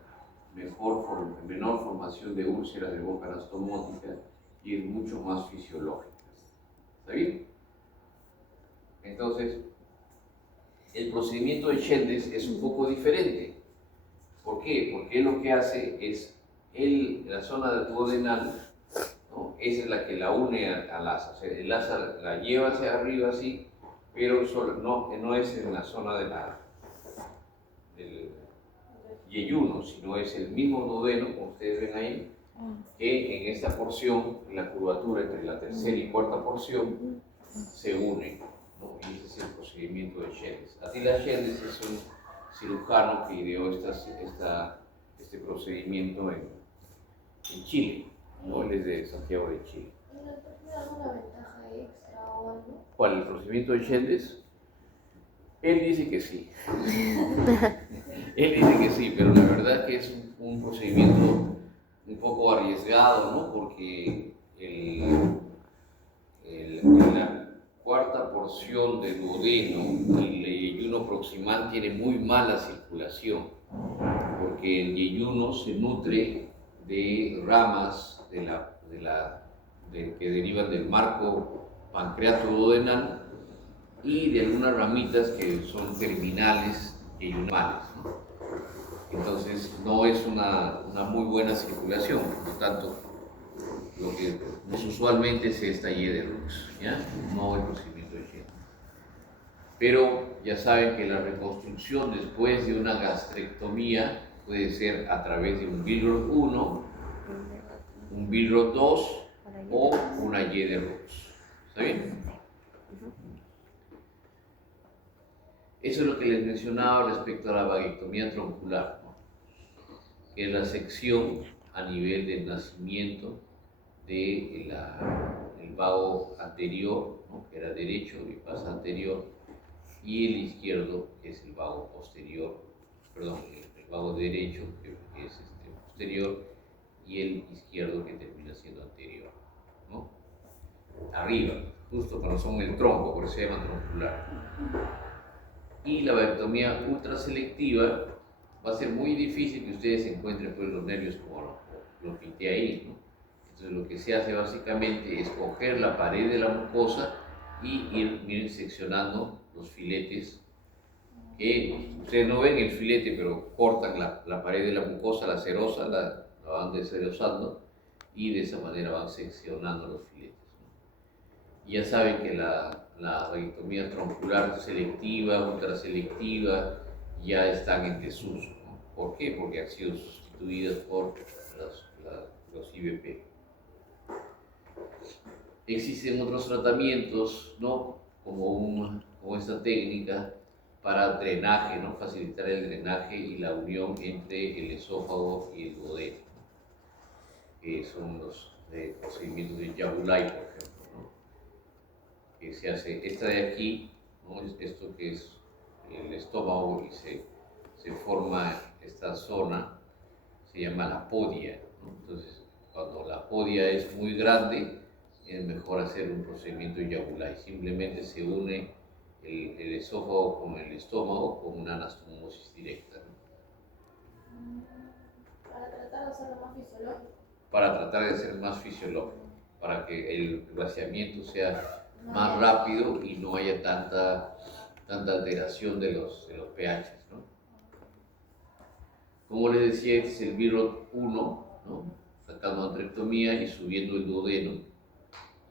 menor formación de úlceras de boca anastomótica y es mucho más fisiológica. ¿Está bien? Entonces, el procedimiento de Scheldes es un poco diferente. ¿Por qué? Porque él lo que hace es, la zona duodenal, ¿no? Esa es la que la une al asa. O sea, el asa la lleva hacia arriba así, pero no es en la zona del yeyuno, sino es el mismo duodeno, como ustedes ven ahí, que en esta porción, en la curvatura entre la tercera y cuarta porción, se unen, ¿no? Y ese es el procedimiento de Scheldes. Attila Scheldes es un cirujano que ideó este procedimiento en Chile, ¿no? Él es de Santiago de Chile. ¿Y el doctor tiene alguna ventaja extra o algo? ¿Cuál? ¿El procedimiento de Scheldes? Él dice que sí. Él dice que sí, pero la verdad que es un procedimiento un poco arriesgado, ¿no? Porque la cuarta porción del duodeno, el yeyuno proximal, tiene muy mala circulación, porque el yeyuno se nutre de ramas que derivan del marco pancreato-duodenal y de algunas ramitas que son terminales yeyunales, ¿no? Entonces no es una muy buena circulación, por lo tanto lo que usualmente es esta Y de Rux, ¿ya? No el procedimiento de Scheldes. Pero ya saben que la reconstrucción después de una gastrectomía puede ser a través de un Billroth 1, un Billroth 2 o una Y de Rux. ¿Está bien? Eso es lo que les mencionaba respecto a la vaguectomía troncular, ¿no? Que es la sección a nivel del nacimiento del vago anterior, ¿no? Que era derecho y pasa anterior, y el izquierdo, que es el vago posterior, perdón, el vago derecho, que es posterior, y el izquierdo, que termina siendo anterior, ¿no? Arriba, justo cuando son el tronco, por eso se llama troncular. Y la vaguectomía ultraselectiva va a ser muy difícil que ustedes encuentren pues, los nervios como lo pinté ahí, ¿no? Entonces lo que se hace básicamente es coger la pared de la mucosa y ir seccionando los filetes, que ustedes no ven el filete, pero cortan la pared de la mucosa, la serosa, la van deserosando y de esa manera van seccionando los filetes, ¿no? Y ya saben que la vaguectomía troncular selectiva, ultraselectiva, ya están en desuso, ¿no? ¿Por qué? Porque han sido sustituidas por los IVP. Existen otros tratamientos, ¿no? Como esta técnica para drenaje, ¿no? Facilitar el drenaje y la unión entre el esófago y el duodeno, que son los procedimientos de Yabulay, por ejemplo, ¿no? Que se hace esta de aquí, ¿no? Esto que es el estómago y se forma esta zona, se llama la podia, ¿no? Entonces, cuando la podia es muy grande, es mejor hacer un procedimiento Yabulay. Simplemente se une el esófago con el estómago con una anastomosis directa, ¿no? Para tratar de hacerlo más fisiológico. Para tratar de ser más fisiológico, para que el vaciamiento sea más rápido y no haya tanta alteración de los pHs, ¿no? Como les decía, este es el Billroth 1, ¿no? Sacando antrectomía y subiendo el duodeno.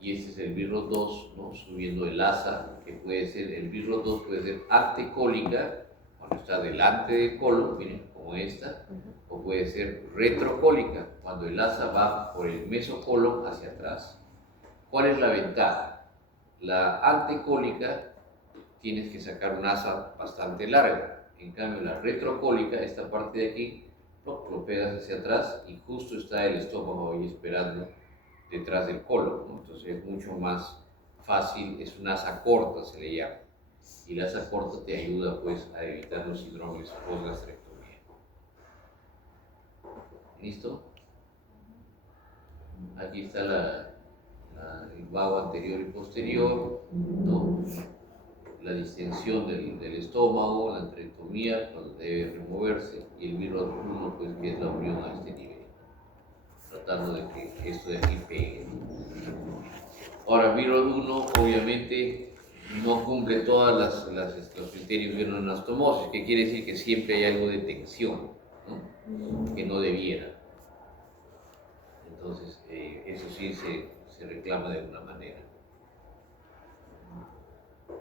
Y este es el Billroth 2, ¿no? Subiendo el asa, que puede ser, el Billroth 2 puede ser antecólica, cuando está delante del colon, miren, como esta, o puede ser retrocólica, cuando el asa va por el mesocolon hacia atrás. ¿Cuál es la ventaja? La antecólica tienes que sacar un asa bastante larga, en cambio la retrocólica, esta parte de aquí, lo pegas hacia atrás y justo está el estómago ahí esperando detrás del colon, ¿no? Entonces es mucho más fácil, es una asa corta se le llama, y la asa corta te ayuda pues a evitar los síndromes post-gastrectomía. ¿Listo? Aquí está el vago anterior y posterior, ¿no? La distensión del estómago, la antrectomía, cuando debe removerse, y el virus 1, pues, que es la unión a este nivel, tratando de que esto de aquí pegue. Ahora, virus 1 obviamente no cumple todos los criterios de una anastomosis, que quiere decir que siempre hay algo de tensión, ¿no? Que no debiera. Entonces, eso sí se reclama de alguna manera.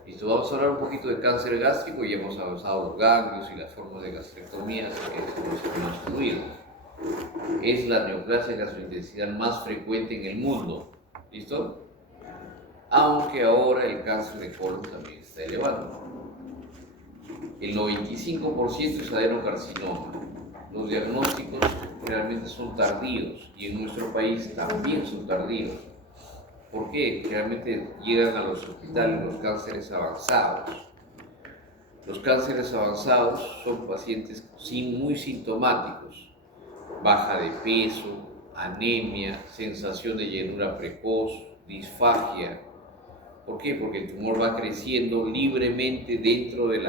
Listo, vamos a hablar un poquito de cáncer gástrico. Ya hemos avanzado los ganglios y las formas de gastrectomía, así que eso no es excluido. Es la neoplasia gastrointestinal más frecuente en el mundo. ¿Listo? Aunque ahora el cáncer de colon también está elevado. El 95% es adenocarcinoma. Los diagnósticos realmente son tardíos y en nuestro país también son tardíos. ¿Por qué? Realmente llegan a los hospitales los cánceres avanzados. Los cánceres avanzados son pacientes muy sintomáticos. Baja de peso, anemia, sensación de llenura precoz, disfagia. ¿Por qué? Porque el tumor va creciendo libremente dentro de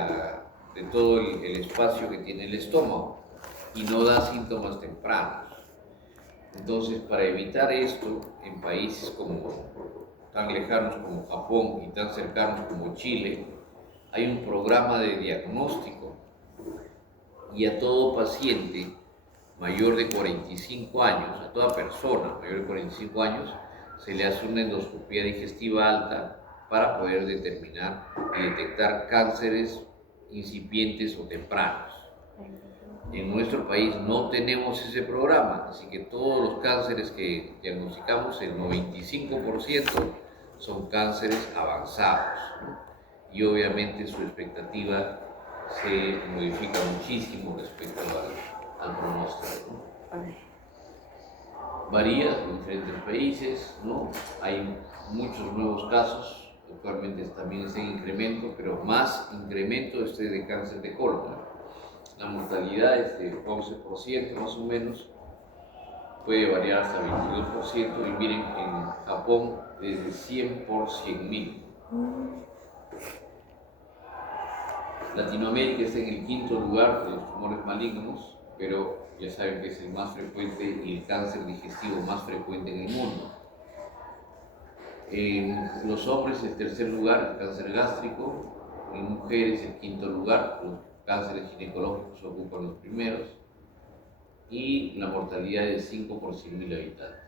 todo el espacio que tiene el estómago y no da síntomas tempranos. Entonces, para evitar esto, en países tan lejanos como Japón y tan cercanos como Chile, hay un programa de diagnóstico y a todo paciente mayor de 45 años, a toda persona mayor de 45 años, se le hace una endoscopía digestiva alta para poder determinar y detectar cánceres incipientes o tempranos. En nuestro país no tenemos ese programa, así que todos los cánceres que diagnosticamos, el 95% son cánceres avanzados, ¿no? Y obviamente su expectativa se modifica muchísimo respecto al pronóstico, ¿no? Varía en diferentes países, ¿no? Hay muchos nuevos casos, actualmente también está en incremento, pero más incremento de cáncer de colon, ¿no? La mortalidad es de 11% más o menos, puede variar hasta 22%, y miren, en Japón desde 100 por 100.000. Latinoamérica está en el quinto lugar de los tumores malignos, pero ya saben que es el más frecuente y el cáncer digestivo más frecuente en el mundo. En los hombres, el tercer lugar, el cáncer gástrico. En mujeres, el quinto lugar, los cánceres ginecológicos ocupan los primeros. Y la mortalidad es 5 por 100.000 habitantes.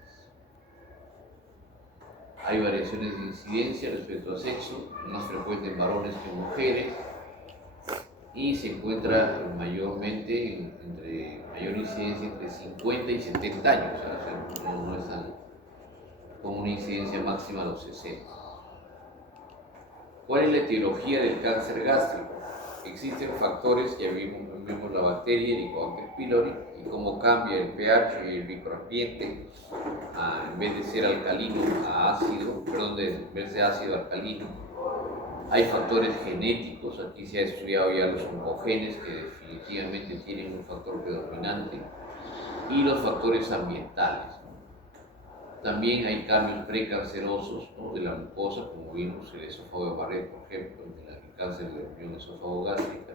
Hay variaciones de incidencia respecto a sexo, más frecuente en varones que en mujeres, y se encuentra mayormente mayor incidencia entre 50 y 70 años, o sea, no es tan con una incidencia máxima a los 60. ¿Cuál es la etiología del cáncer gástrico? Existen factores, ya vimos la bacteria, el Helicobacter pylori, y cómo cambia el pH y el microambiente, en vez de ser alcalino a ácido, en vez de ácido a alcalino. Hay factores genéticos, aquí se ha estudiado ya los oncogenes, que definitivamente tienen un factor predominante, y los factores ambientales. También hay cambios precancerosos, ¿no?, de la mucosa, como vimos el esófago de Barrett, por ejemplo, el cáncer de la unión esófago-gástrica.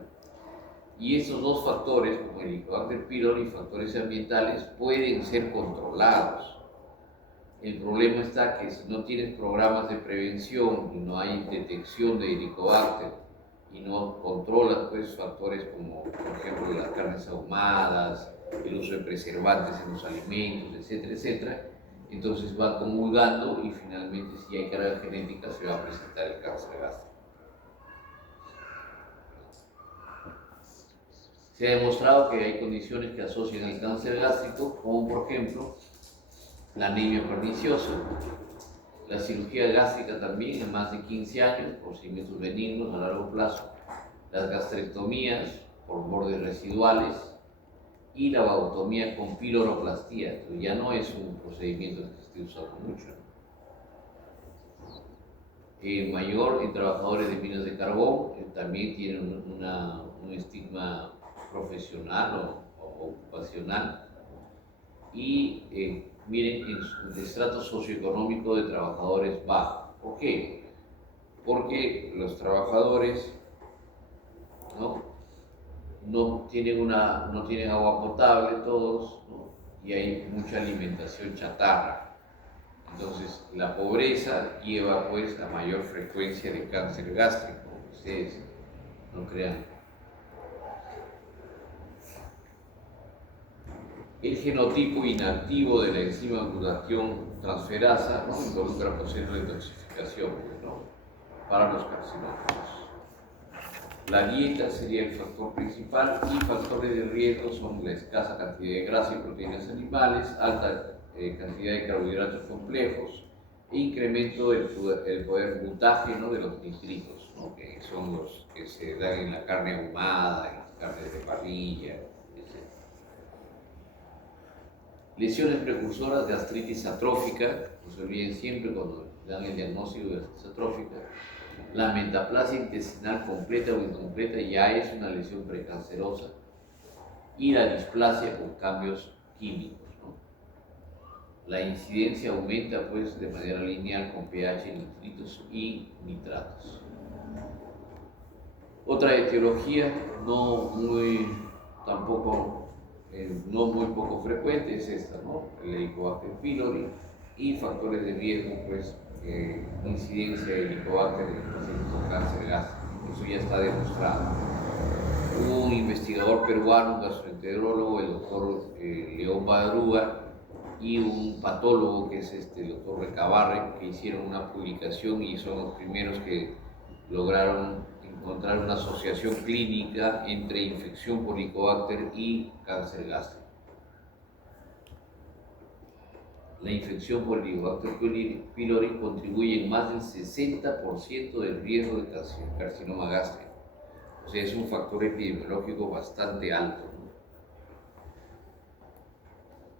Y estos dos factores, como el Helicobacter pylori y factores ambientales, pueden ser controlados. El problema está que si no tienes programas de prevención y no hay detección de Helicobacter y no controlas, pues, factores como, por ejemplo, las carnes ahumadas, el uso de preservantes en los alimentos, etcétera, etcétera, entonces va acumulando y finalmente, si hay carga genética, se va a presentar el cáncer gástrico. Se ha demostrado que hay condiciones que asocian el cáncer gástrico, como por ejemplo la anemia perniciosa, la cirugía gástrica también en más de 15 años, procedimientos benignos a largo plazo, las gastrectomías por bordes residuales y la vagotomía con piloroplastia, que ya no es un procedimiento que se esté usando mucho. Mayor en trabajadores de minas de carbón, también tienen un estigma profesional o ocupacional, y miren, en el estrato socioeconómico de trabajadores bajo. ¿Por qué? Porque los trabajadores no tienen, no tienen agua potable todos, ¿no? Y hay mucha alimentación chatarra. Entonces, la pobreza lleva pues a mayor frecuencia de cáncer gástrico. Ustedes no crean. El genotipo inactivo de la enzima glutatión transferasa, ¿no?, involucra procesos de detoxificación, ¿no?, para los carcinógenos. La dieta sería el factor principal y factores de riesgo son la escasa cantidad de grasa y proteínas animales, alta cantidad de carbohidratos complejos e incremento del poder mutágeno de los nitritos, ¿no?, que son los que se dan en la carne ahumada, en las carnes de parrilla, etc. Lesiones precursoras de artritis atrófica, no se olviden siempre cuando dan el diagnóstico de artritis atrófica. La metaplasia intestinal completa o incompleta ya es una lesión precancerosa, y la displasia con cambios químicos, ¿no? La incidencia aumenta pues de manera lineal con pH, nitritos y nitratos. Otra etiología no muy poco frecuente es esta, ¿no?, el Helicobacter pylori, y factores de riesgo pues incidencia de Helicobacter en pacientes con cáncer gástrico. Eso ya está demostrado. Hubo un investigador peruano, un gastroenterólogo, el doctor León Badrúa, y un patólogo que es el doctor Recabarre, que hicieron una publicación y son los primeros que lograron encontrar una asociación clínica entre infección por Helicobacter y cáncer gástrico. La infección por Helicobacter pylori contribuye en más del 60% del riesgo de carcinoma gástrico. O sea, es un factor epidemiológico bastante alto, ¿no?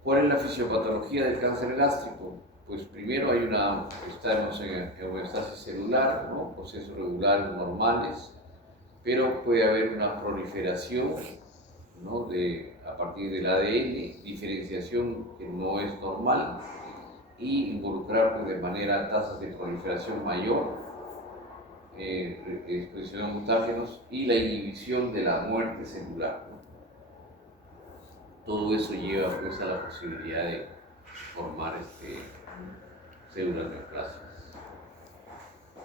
¿Cuál es la fisiopatología del cáncer gástrico? Pues primero estamos en homeostasis celular, ¿no?, procesos regulares normales, pero puede haber una proliferación, ¿no?, a partir del ADN, diferenciación que no es normal, y involucrar pues, de manera tasas de proliferación mayor, expresión de mutágenos y la inhibición de la muerte celular, ¿no? Todo eso lleva pues, a la posibilidad de formar células neoplásicas.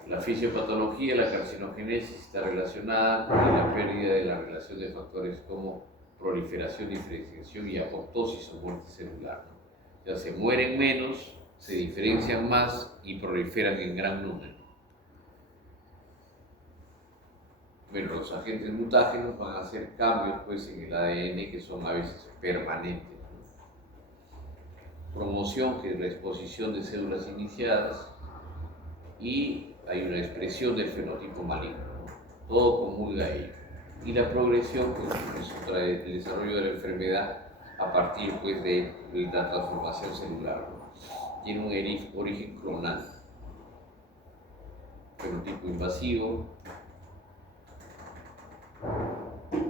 La fisiopatología, la carcinogénesis está relacionada con la pérdida de la relación de factores como proliferación, diferenciación y apoptosis o muerte celular, ¿no? Ya se mueren menos, se diferencian más y proliferan en gran número. Bueno, los agentes mutágenos van a hacer cambios pues, en el ADN que son a veces permanentes, ¿no? Promoción, que es la exposición de células iniciadas, y hay una expresión del fenotipo maligno, ¿no? Todo comulga a ello. Y la progresión pues, trae el desarrollo de la enfermedad a partir pues, de la transformación celular, ¿no? Tiene un origen clonal, fenotipo invasivo,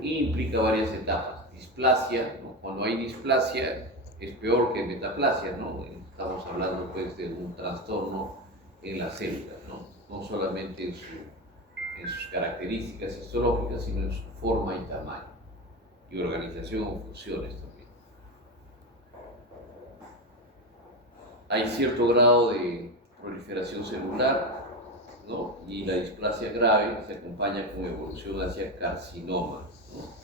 y implica varias etapas. Displasia, ¿no? Cuando hay displasia es peor que metaplasia, ¿no? Estamos hablando pues, de un trastorno en las células, ¿no? No solamente en sus características histológicas, sino en su forma y tamaño, y organización o funciones también. Hay cierto grado de proliferación celular, ¿no? Y la displasia grave se acompaña con evolución hacia carcinoma, ¿no?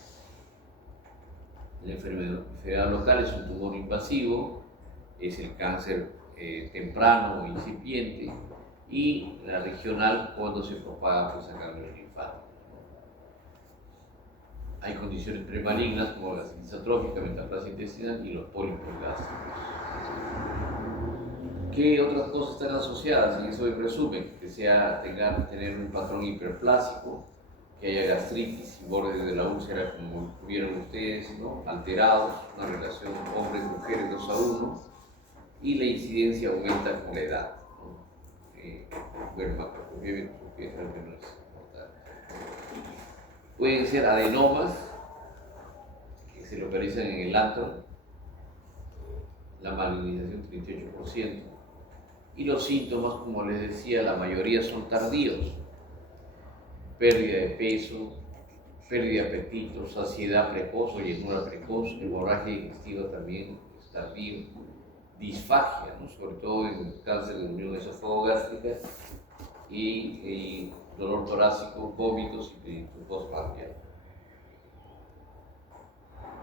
La enfermedad local es un tumor invasivo, es el cáncer temprano o incipiente, y la regional cuando se propaga pues, a ganglios linfáticos. Hay condiciones premalignas como la artritis atrófica, metaplasia intestinal y los pólipos gástricos. ¿Qué otras cosas están asociadas? En eso en resumen, que tener un patrón hiperplásico, que haya gastritis y bordes de la úlcera como vieron ustedes, ¿no?, alterados, una relación hombres-mujeres 2:1, y la incidencia aumenta con la edad, ¿no? Bueno, macroscopía creo que no es importante. Pueden ser adenomas, que se localizan en el antro, la malignización 38%. Y los síntomas, como les decía, la mayoría son tardíos. Pérdida de peso, pérdida de apetito, saciedad precoz o llenura precoz, hemorragia digestiva también es tardío, disfagia, ¿no? Sobre todo en cáncer de unión esofágico-gástrica y dolor torácico, vómitos y plenitud postprandial.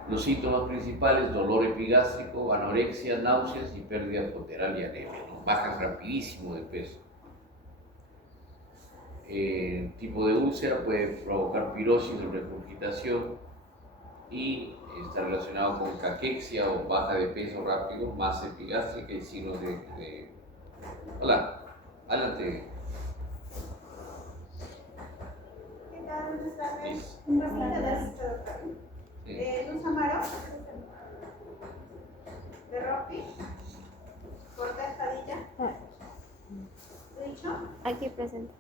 Los síntomas principales: dolor epigástrico, anorexia, náuseas y pérdida ponderal y anemia, ¿no? Bajan rapidísimo de peso. Tipo de úlcera puede provocar pirosis o regurgitación y está relacionado con caquexia o baja de peso rápido, masa epigástrica y signos de... Hola, adelante. ¿Qué tal? Buenas tardes. Sí. Buenas tardes, doctor. Luz Amaro, de Ropi, Cortés Padilla, Richo, Aquí presente.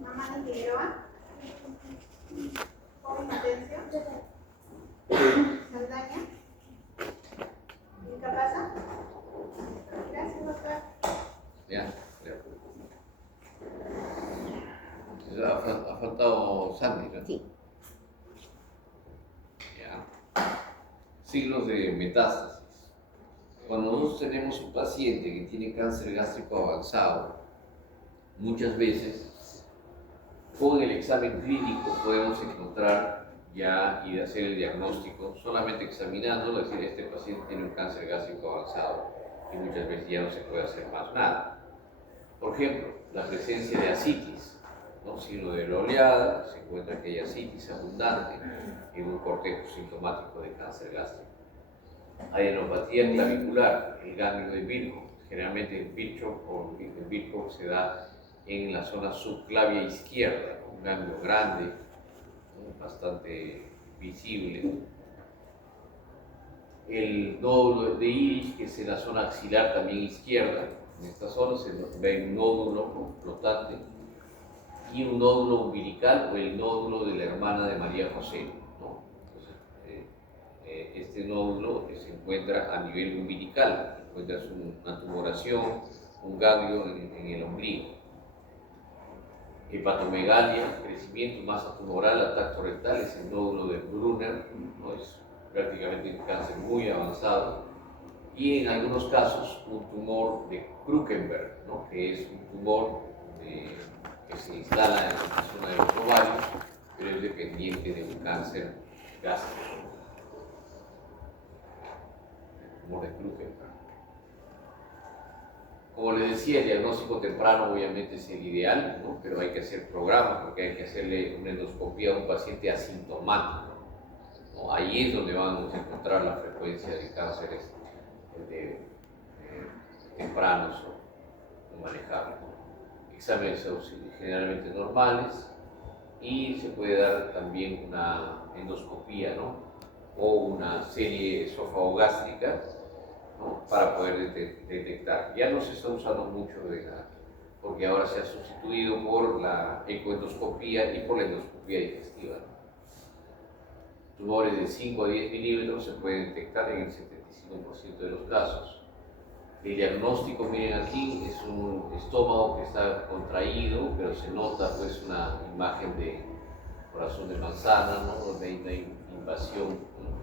Mamá de Figueroa, Joven Intencio, Saldaña, Incapaza. Gracias, doctor. Ya. Ha faltado Sandy, ¿no? Sí. Ya. Signos de metástasis. Cuando nosotros tenemos un paciente que tiene cáncer gástrico avanzado, muchas veces con el examen clínico podemos encontrar ya y hacer el diagnóstico solamente examinándolo, es decir, este paciente tiene un cáncer gástrico avanzado y muchas veces ya no se puede hacer más nada. Por ejemplo, la presencia de ascitis, ¿no? Signo de la oleada, se encuentra que hay ascitis abundante en un cortejo sintomático de cáncer gástrico. Adenopatía clavicular, el ganglio de Virchow, generalmente el Virchow se da en la zona subclavia izquierda, un ganglio grande, ¿no? Bastante visible. El nódulo de iris, que es en la zona axilar también izquierda, en esta zona se ve un nódulo, ¿no? Flotante, y un nódulo umbilical o el nódulo de la hermana de María José, ¿no? Entonces, este nódulo se encuentra a nivel umbilical, encuentras una tumoración, un ganglio en el ombligo. Hepatomegalia, crecimiento, masa tumoral, ataque rectal, es el nódulo de Brunner, ¿no? Es prácticamente un cáncer muy avanzado. Y en algunos casos un tumor de Krukenberg, ¿no? Que es un tumor que se instala en la zona de los ovarios, pero es dependiente de un cáncer gástrico. El tumor de Krukenberg. Como les decía, el diagnóstico temprano obviamente es el ideal, ¿no? Pero hay que hacer programas porque hay que hacerle una endoscopía a un paciente asintomático, ¿no? Ahí es donde vamos a encontrar la frecuencia de cánceres tempranos o manejables. Exámenes generalmente normales y se puede dar también una endoscopía, ¿no? O una serie esófago-gástrica, ¿no? Para poder detectar. Ya no se está usando mucho porque ahora se ha sustituido por la ecoendoscopía y por la endoscopía digestiva, ¿no? Tumores de 5 a 10 milímetros se pueden detectar en el 75% de los casos. El diagnóstico, miren aquí, es un estómago que está contraído, pero se nota pues una imagen de corazón de manzana, ¿no? Donde hay una invasión, ¿no?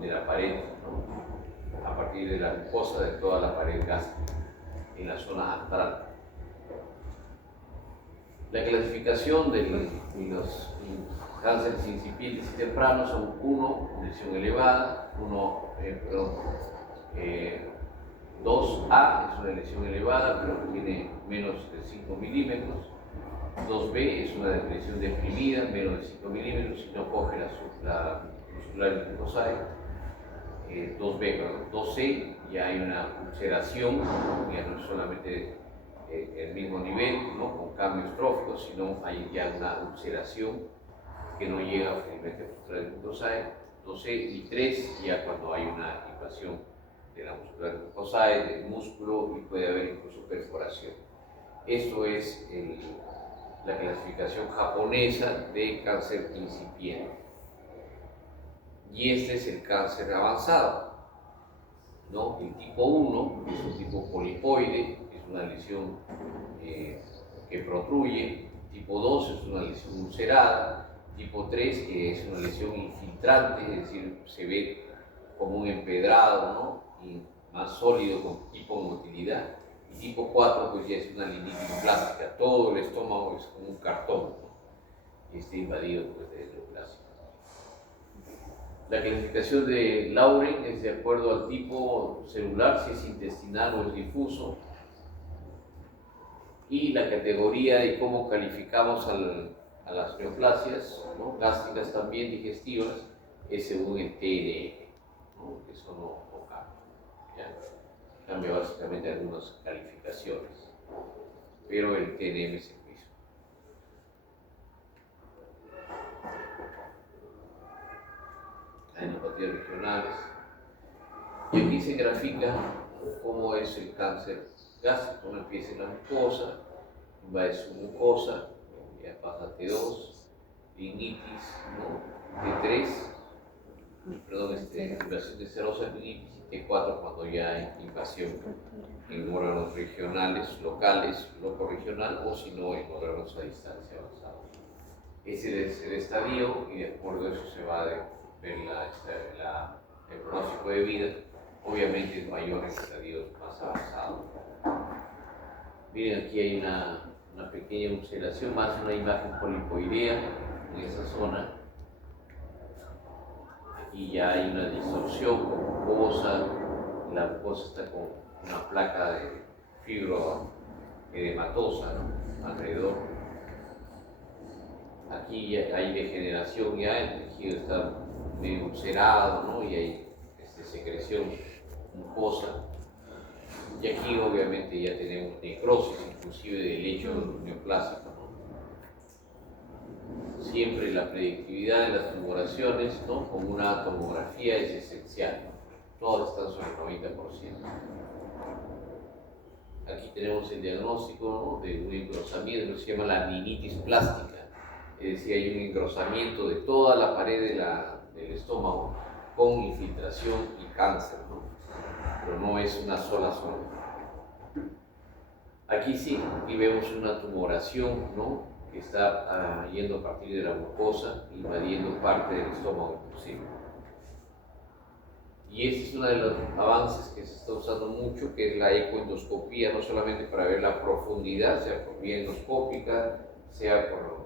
de la pared, ¿no? A partir de la mucosa de toda la pared gástrica en la zona antral. La clasificación de los cánceres incipientes y tempranos son 1, lesión elevada, 2A es una lesión elevada pero tiene menos de 5 milímetros, 2B es una lesión deprimida, menos de 5 milímetros y no coge la muscular mucosae, 2C ya hay una ulceración, ya no es solamente el mismo nivel, ¿no? Con cambios tróficos, sino hay ya una ulceración que no llega felizmente a muscular mucosae, 2C y 3 ya cuando hay una invasión de la muscular mucosae, del músculo y puede haber incluso perforación. Esto es la clasificación japonesa de cáncer incipiente. y este es el cáncer avanzado, ¿no? El tipo 1 es un tipo polipoide, es una lesión que protruye. Tipo 2 es una lesión ulcerada. Tipo 3 que es una lesión infiltrante, es decir, se ve como un empedrado, ¿no? Y más sólido con hipomotilidad. Y tipo 4 pues ya es una linitis plástica, todo el estómago es como un cartón, ¿no? Y está invadido pues, de neoplasia. La clasificación de Lauren es de acuerdo al tipo celular, si es intestinal o es difuso, y la categoría de cómo calificamos a las neoplasias, ¿no? Gástricas también, digestivas, es según el TNM, ¿no? Eso no cambia, ¿ya? Cambia básicamente algunas calificaciones, pero el TNM es el mismo. Hay neuropatías regionales. Y aquí se grafica cómo es el cáncer gástrico. Uno empieza en la mucosa, invade su mucosa, ya pasa T2, rinitis, ¿no? T3, invasión de serosa rinitis, y T4 cuando ya hay invasión en órganos regionales, locales, loco-regional, o si no en órganos a distancia avanzada. Ese es el estadio y de acuerdo a eso se va a ver el pronóstico de vida. Obviamente es mayor en estadios más avanzados. Miren, aquí hay una pequeña ulceración, más una imagen polipoidea en esa zona. Aquí ya hay una distorsión con mucosa, la mucosa está con una placa de fibroedematosa, ¿no? Alrededor. Aquí ya hay degeneración, ya el tejido está medio ulcerado, ¿no? Y hay secreción mucosa. Y aquí obviamente ya tenemos necrosis, inclusive del lecho neoplásico, ¿no? Siempre la predictividad de las tumoraciones, ¿no? Con una tomografía es esencial, ¿no? Todas están sobre el 90%. Aquí tenemos el diagnóstico, ¿no? De un engrosamiento, que se llama la rinitis plástica. Es decir, hay un engrosamiento de toda la pared del estómago con infiltración y cáncer, ¿no? Pero no es una sola zona. Aquí sí, aquí vemos una tumoración, ¿no? Que está yendo a partir de la mucosa, invadiendo parte del estómago inclusive. Y este es uno de los avances que se está usando mucho, que es la ecoendoscopía, no solamente para ver la profundidad, sea por vía endoscópica, sea por endoscopía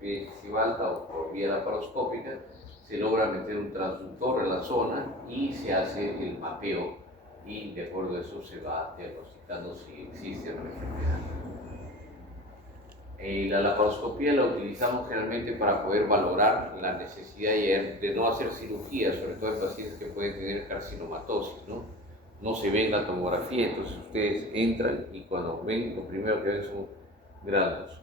digestival o por vía laparoscópica, se logra meter un transductor en la zona y se hace el mapeo y de acuerdo a eso se va diagnosticando si existe una enfermedad. La laparoscopía la utilizamos generalmente para poder valorar la necesidad de no hacer cirugía, sobre todo en pacientes que pueden tener carcinomatosis, ¿no? No se ve en la tomografía, entonces ustedes entran y cuando ven, lo primero que ven son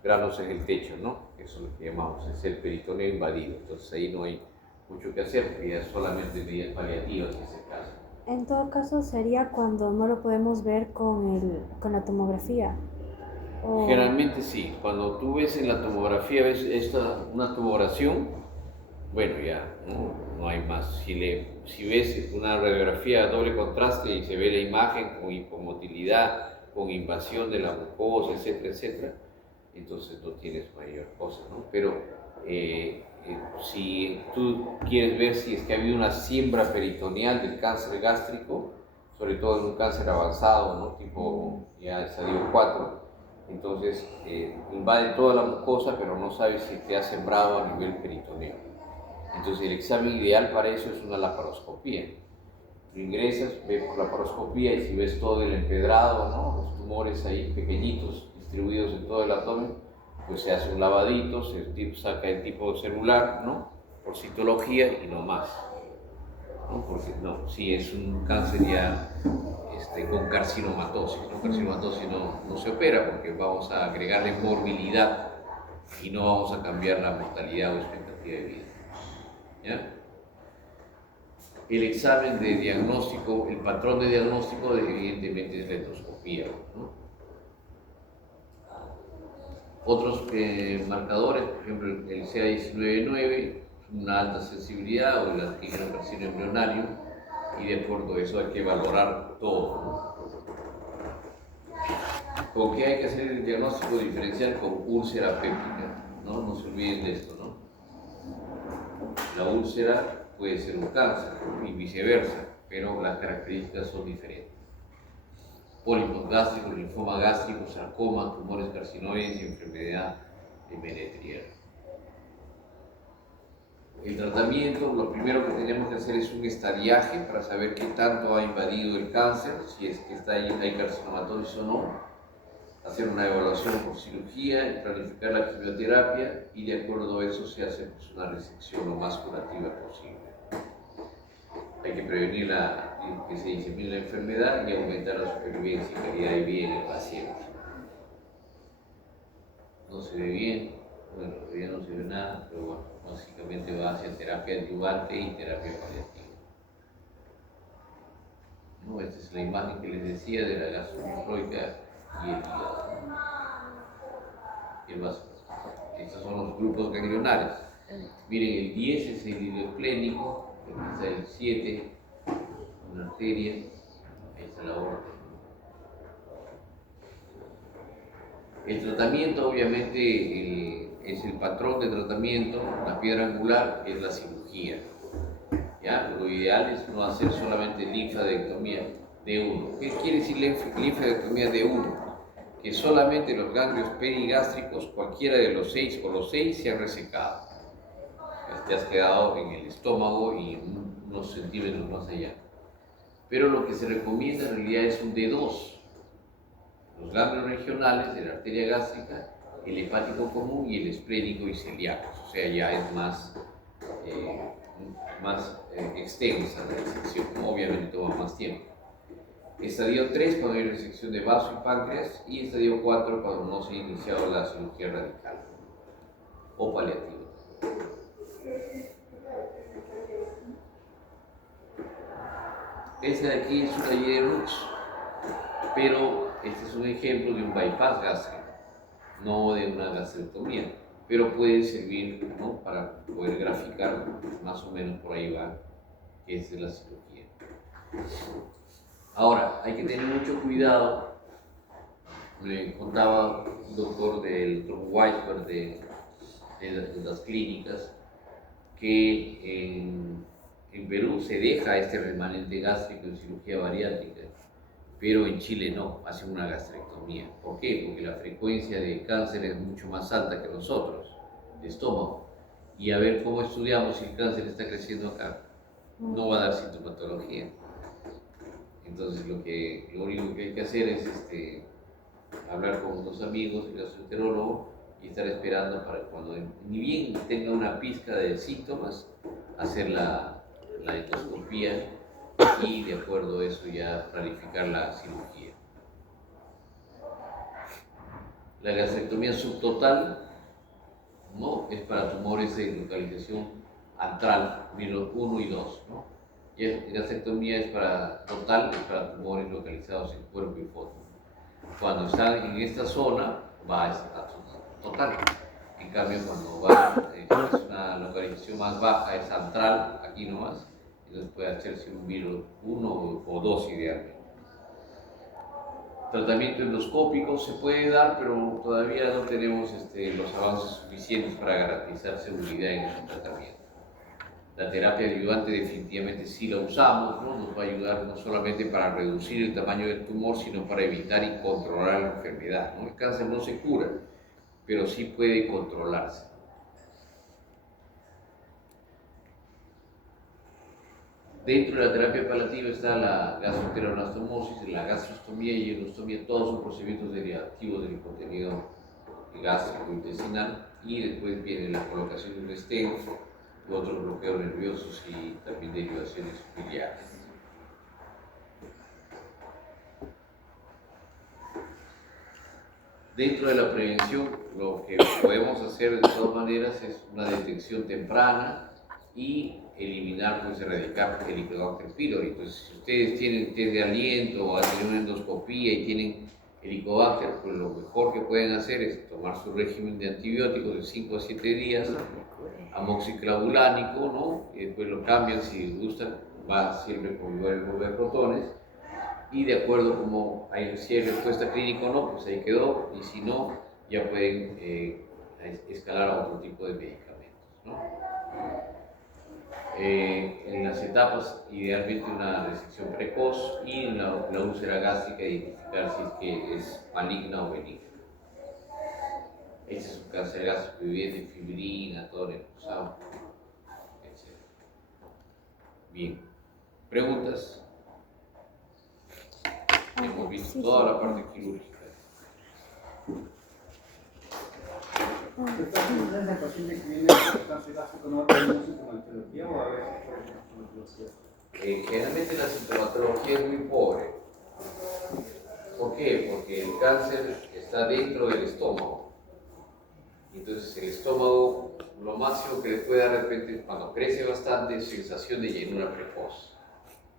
granos en el techo, ¿no? Eso es lo que llamamos, es el peritoneo invadido, entonces ahí no hay mucho que hacer porque ya solamente medidas paliativas en ese caso. En todo caso sería cuando no lo podemos ver con la tomografía. Generalmente sí, cuando tú ves en la tomografía, ves una tumoración, bueno ya, no hay más. Si ves una radiografía a doble contraste y se ve la imagen con hipomotilidad, con invasión de la mucosa, etcétera, etcétera, entonces no tienes mayor cosa, ¿no? Pero si tú quieres ver si es que ha habido una siembra peritoneal del cáncer gástrico, sobre todo en un cáncer avanzado, ¿no? Tipo ya estadio 4, entonces invade toda la mucosa, pero no sabes si te ha sembrado a nivel peritoneo. Entonces el examen ideal para eso es una laparoscopía. Tú ingresas, ves por laparoscopía y si ves todo el empedrado, ¿no? Los tumores ahí pequeñitos distribuidos en todo el abdomen, pues se hace un lavadito, se saca el tipo celular, ¿no? Por citología y no más, ¿no? Porque no, si es un cáncer ya con carcinomatosis, ¿no? Carcinomatosis no se opera porque vamos a agregarle morbilidad y no vamos a cambiar la mortalidad o expectativa de vida, ¿ya? El examen de diagnóstico, el patrón de diagnóstico evidentemente es la endoscopía, ¿no? Otros marcadores, por ejemplo el CA19-9, una alta sensibilidad o el antígeno carcino embrionario, y de acuerdo a eso hay que valorar todo, ¿no? ¿Con qué hay que hacer el diagnóstico diferencial? Con úlcera péptica, ¿no? No se olviden de esto, ¿no? La úlcera puede ser un cáncer y viceversa, pero las características son diferentes. Pólipos gástricos, linfoma gástrico, sarcoma, tumores carcinoides y enfermedad menetrial. El tratamiento, lo primero que tenemos que hacer es un estadiaje para saber qué tanto ha invadido el cáncer, si es que está ahí, hay carcinomatosis o no, hacer una evaluación por cirugía, planificar la quimioterapia y de acuerdo a eso se hace pues, una resección lo más curativa posible. Hay que prevenir que se disemine la enfermedad y aumentar la supervivencia y calidad de vida en el paciente. No se ve bien, bueno, todavía no se ve nada, pero bueno, básicamente va hacia terapia adyuvante y terapia paliativa. ¿No? Esta es la imagen que les decía de la gastroenteróica y el hígado. Y el vaso. Estos son los grupos ganglionares. Miren, el 10 es el hilo esplénico, aquí está el 7, una arteria, ahí está la aorta. El tratamiento, obviamente, es el patrón de tratamiento, la piedra angular es la cirugía. ¿Ya? Lo ideal es no hacer solamente linfadectomía de uno. ¿Qué quiere decir linfadectomía de uno? Que solamente los ganglios perigástricos, cualquiera de los 6 o los 6, se han resecado. Te has quedado en el estómago y unos centímetros más allá. Pero lo que se recomienda en realidad es un de 2. Los ganglios regionales de la arteria gástrica, el hepático común y el esplénico y celíacos. O sea, ya es más extensa la resección, obviamente toma más tiempo. Estadio 3 cuando hay resección de vaso y páncreas y estadio 4 cuando no se ha iniciado la cirugía radical o paliativa. Esta de aquí es una Yerux, pero este es un ejemplo de un bypass gástrico, no de una gastrectomía, pero puede servir, ¿no?, para poder graficar más o menos por ahí va, que es la cirugía. Ahora, hay que tener mucho cuidado. Me contaba un doctor del Dr. Weisberg de las clínicas que en Perú se deja este remanente gástrico en cirugía bariátrica, pero en Chile no, hacen una gastrectomía. ¿Por qué? Porque la frecuencia de cáncer es mucho más alta que nosotros, de estómago. Y a ver cómo estudiamos si el cáncer está creciendo acá. No va a dar sintomatología. Entonces lo único que hay que hacer es hablar con unos amigos, el gastroenterólogo, y estar esperando para cuando ni bien tenga una pizca de síntomas, hacer la endoscopía y de acuerdo a eso ya planificar la cirugía. La gastrectomía subtotal no es para tumores de localización antral, 1 y 2, ¿no? Y la gastrectomía es para tumores localizados en cuerpo y fondo. Cuando están en esta zona, va a estar total. En cambio, cuando es una localización más baja, es antral, aquí nomás, entonces puede hacerse un virus 1 o 2 idealmente. Tratamiento endoscópico se puede dar, pero todavía no tenemos los avances suficientes para garantizar seguridad en ese tratamiento. La terapia adyuvante definitivamente sí la usamos, ¿no? Nos va a ayudar no solamente para reducir el tamaño del tumor, sino para evitar y controlar la enfermedad, ¿no? El cáncer no se cura, pero sí puede controlarse. Dentro de la terapia paliativa está la gastroenteroanastomosis, la gastrostomía y hielostomía, todos son procedimientos derivativos del contenido gástrico intestinal, y después viene la colocación de un stent u otros bloqueos nerviosos y también derivaciones biliares. Dentro de la prevención, lo que podemos hacer de todas maneras es una detección temprana y eliminar, pues erradicar el Helicobacter pylori. Entonces, si ustedes tienen test de aliento o hacen una endoscopía y tienen Helicobacter, pues lo mejor que pueden hacer es tomar su régimen de antibióticos de 5 a 7 días, amoxiclavulánico, ¿no? Y después lo cambian si les gustan, va siempre con protones. Y de acuerdo a como hay si hay respuesta clínica o no, pues ahí quedó, y si no, ya pueden escalar a otro tipo de medicamentos, ¿no? En las etapas, idealmente una resección precoz y en la úlcera gástrica identificar si es que es maligna o benigna. Ese es un cáncer gástrico viviente, fibrina, todo necrosado, etc. Bien. ¿Preguntas? Hemos visto sí, toda sí. la parte quirúrgica. ¿Entonces el paciente que viene con cáncer gástrico no va a tener sintomatología o a veces puede tener sintomatología? Generalmente la sintomatología es muy pobre. ¿Por qué? Porque el cáncer está dentro del estómago. Entonces el estómago, lo máximo que le puede dar de repente, cuando crece bastante, es sensación de llenura precoz,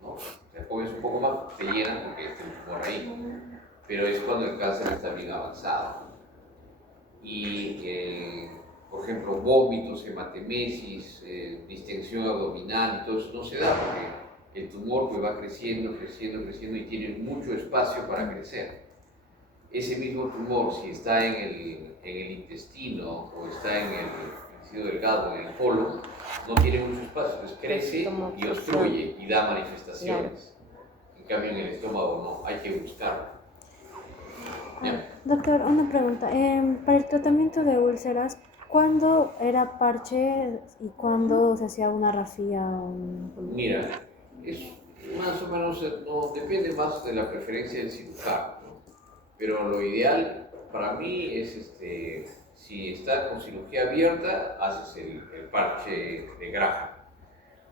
¿no? Te comes un poco más, te llenan porque está el tumor ahí. Pero es cuando el cáncer está bien avanzado. Y, por ejemplo, vómitos, hematemesis, distensión abdominal, todo eso no se da porque el tumor pues, va creciendo, creciendo, creciendo y tiene mucho espacio para crecer. Ese mismo tumor, si está en el intestino o está en el tejido delgado, en el colon, no tiene mucho espacio, entonces crece y obstruye y da manifestaciones. En cambio, en el estómago no, hay que buscarlo. ¿Ya? Doctor, una pregunta. Para el tratamiento de úlceras, ¿cuándo era parche y cuándo se hacía una rafía? Mira, es más o menos, no, depende más de la preferencia del cirujano, ¿no? Pero lo ideal para mí es, si está con cirugía abierta, haces el parche de Graham.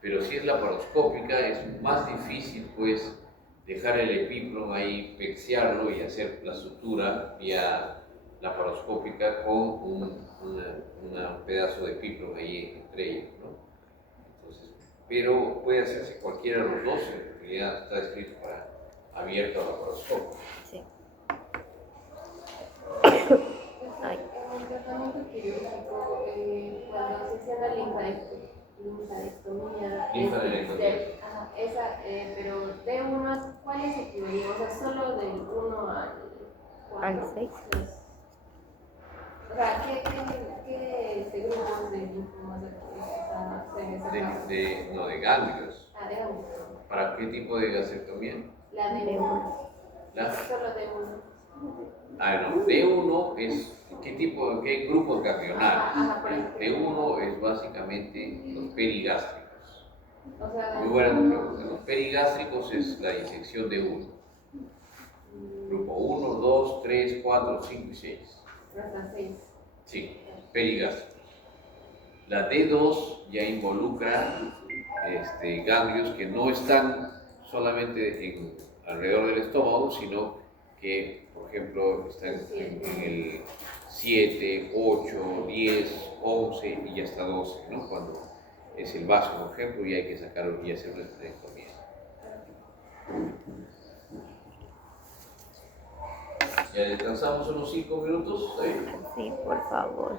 Pero si es laparoscópica, es más difícil, pues, dejar el epíplon ahí, pexiarlo y hacer la sutura vía laparoscópica con un pedazo de epíplon ahí entre ellos, ¿no? Entonces, pero puede hacerse cualquiera de los dos, en realidad está escrito para abierto a laparoscopio. Sí. En el tratamiento quirúrgico, cuando se hacía la linfadenectomía, Linfadenectomía. pero de 1, ¿cuál es equivalente? O sea, solo del 1 al Al 6. O sea, ¿qué grupos de linfomas se sacan? De ganglios. De uno. ¿Para qué tipo de gastrectomía? La de De 1. La, Solo de 1. no, D1 es qué grupos ganglionarios. Ajá, por ejemplo. D1 es básicamente los perigástricos. O sea, Muy buena tu pregunta. Los perigástricos es la disección de 1. Grupo 1, 2, 3, 4, 5 y 6. hasta 6. Sí, perigástricos. La D2 ya involucra ganglios que no están solamente alrededor del estómago, sino que, por ejemplo, están en el 7, 8, 10, 11 y hasta 12, ¿no? Cuando es el vaso, por ejemplo, y hay que sacarlo y hacer una esterectomía. Ya descansamos unos 5 minutos, ¿está bien? Sí, por favor.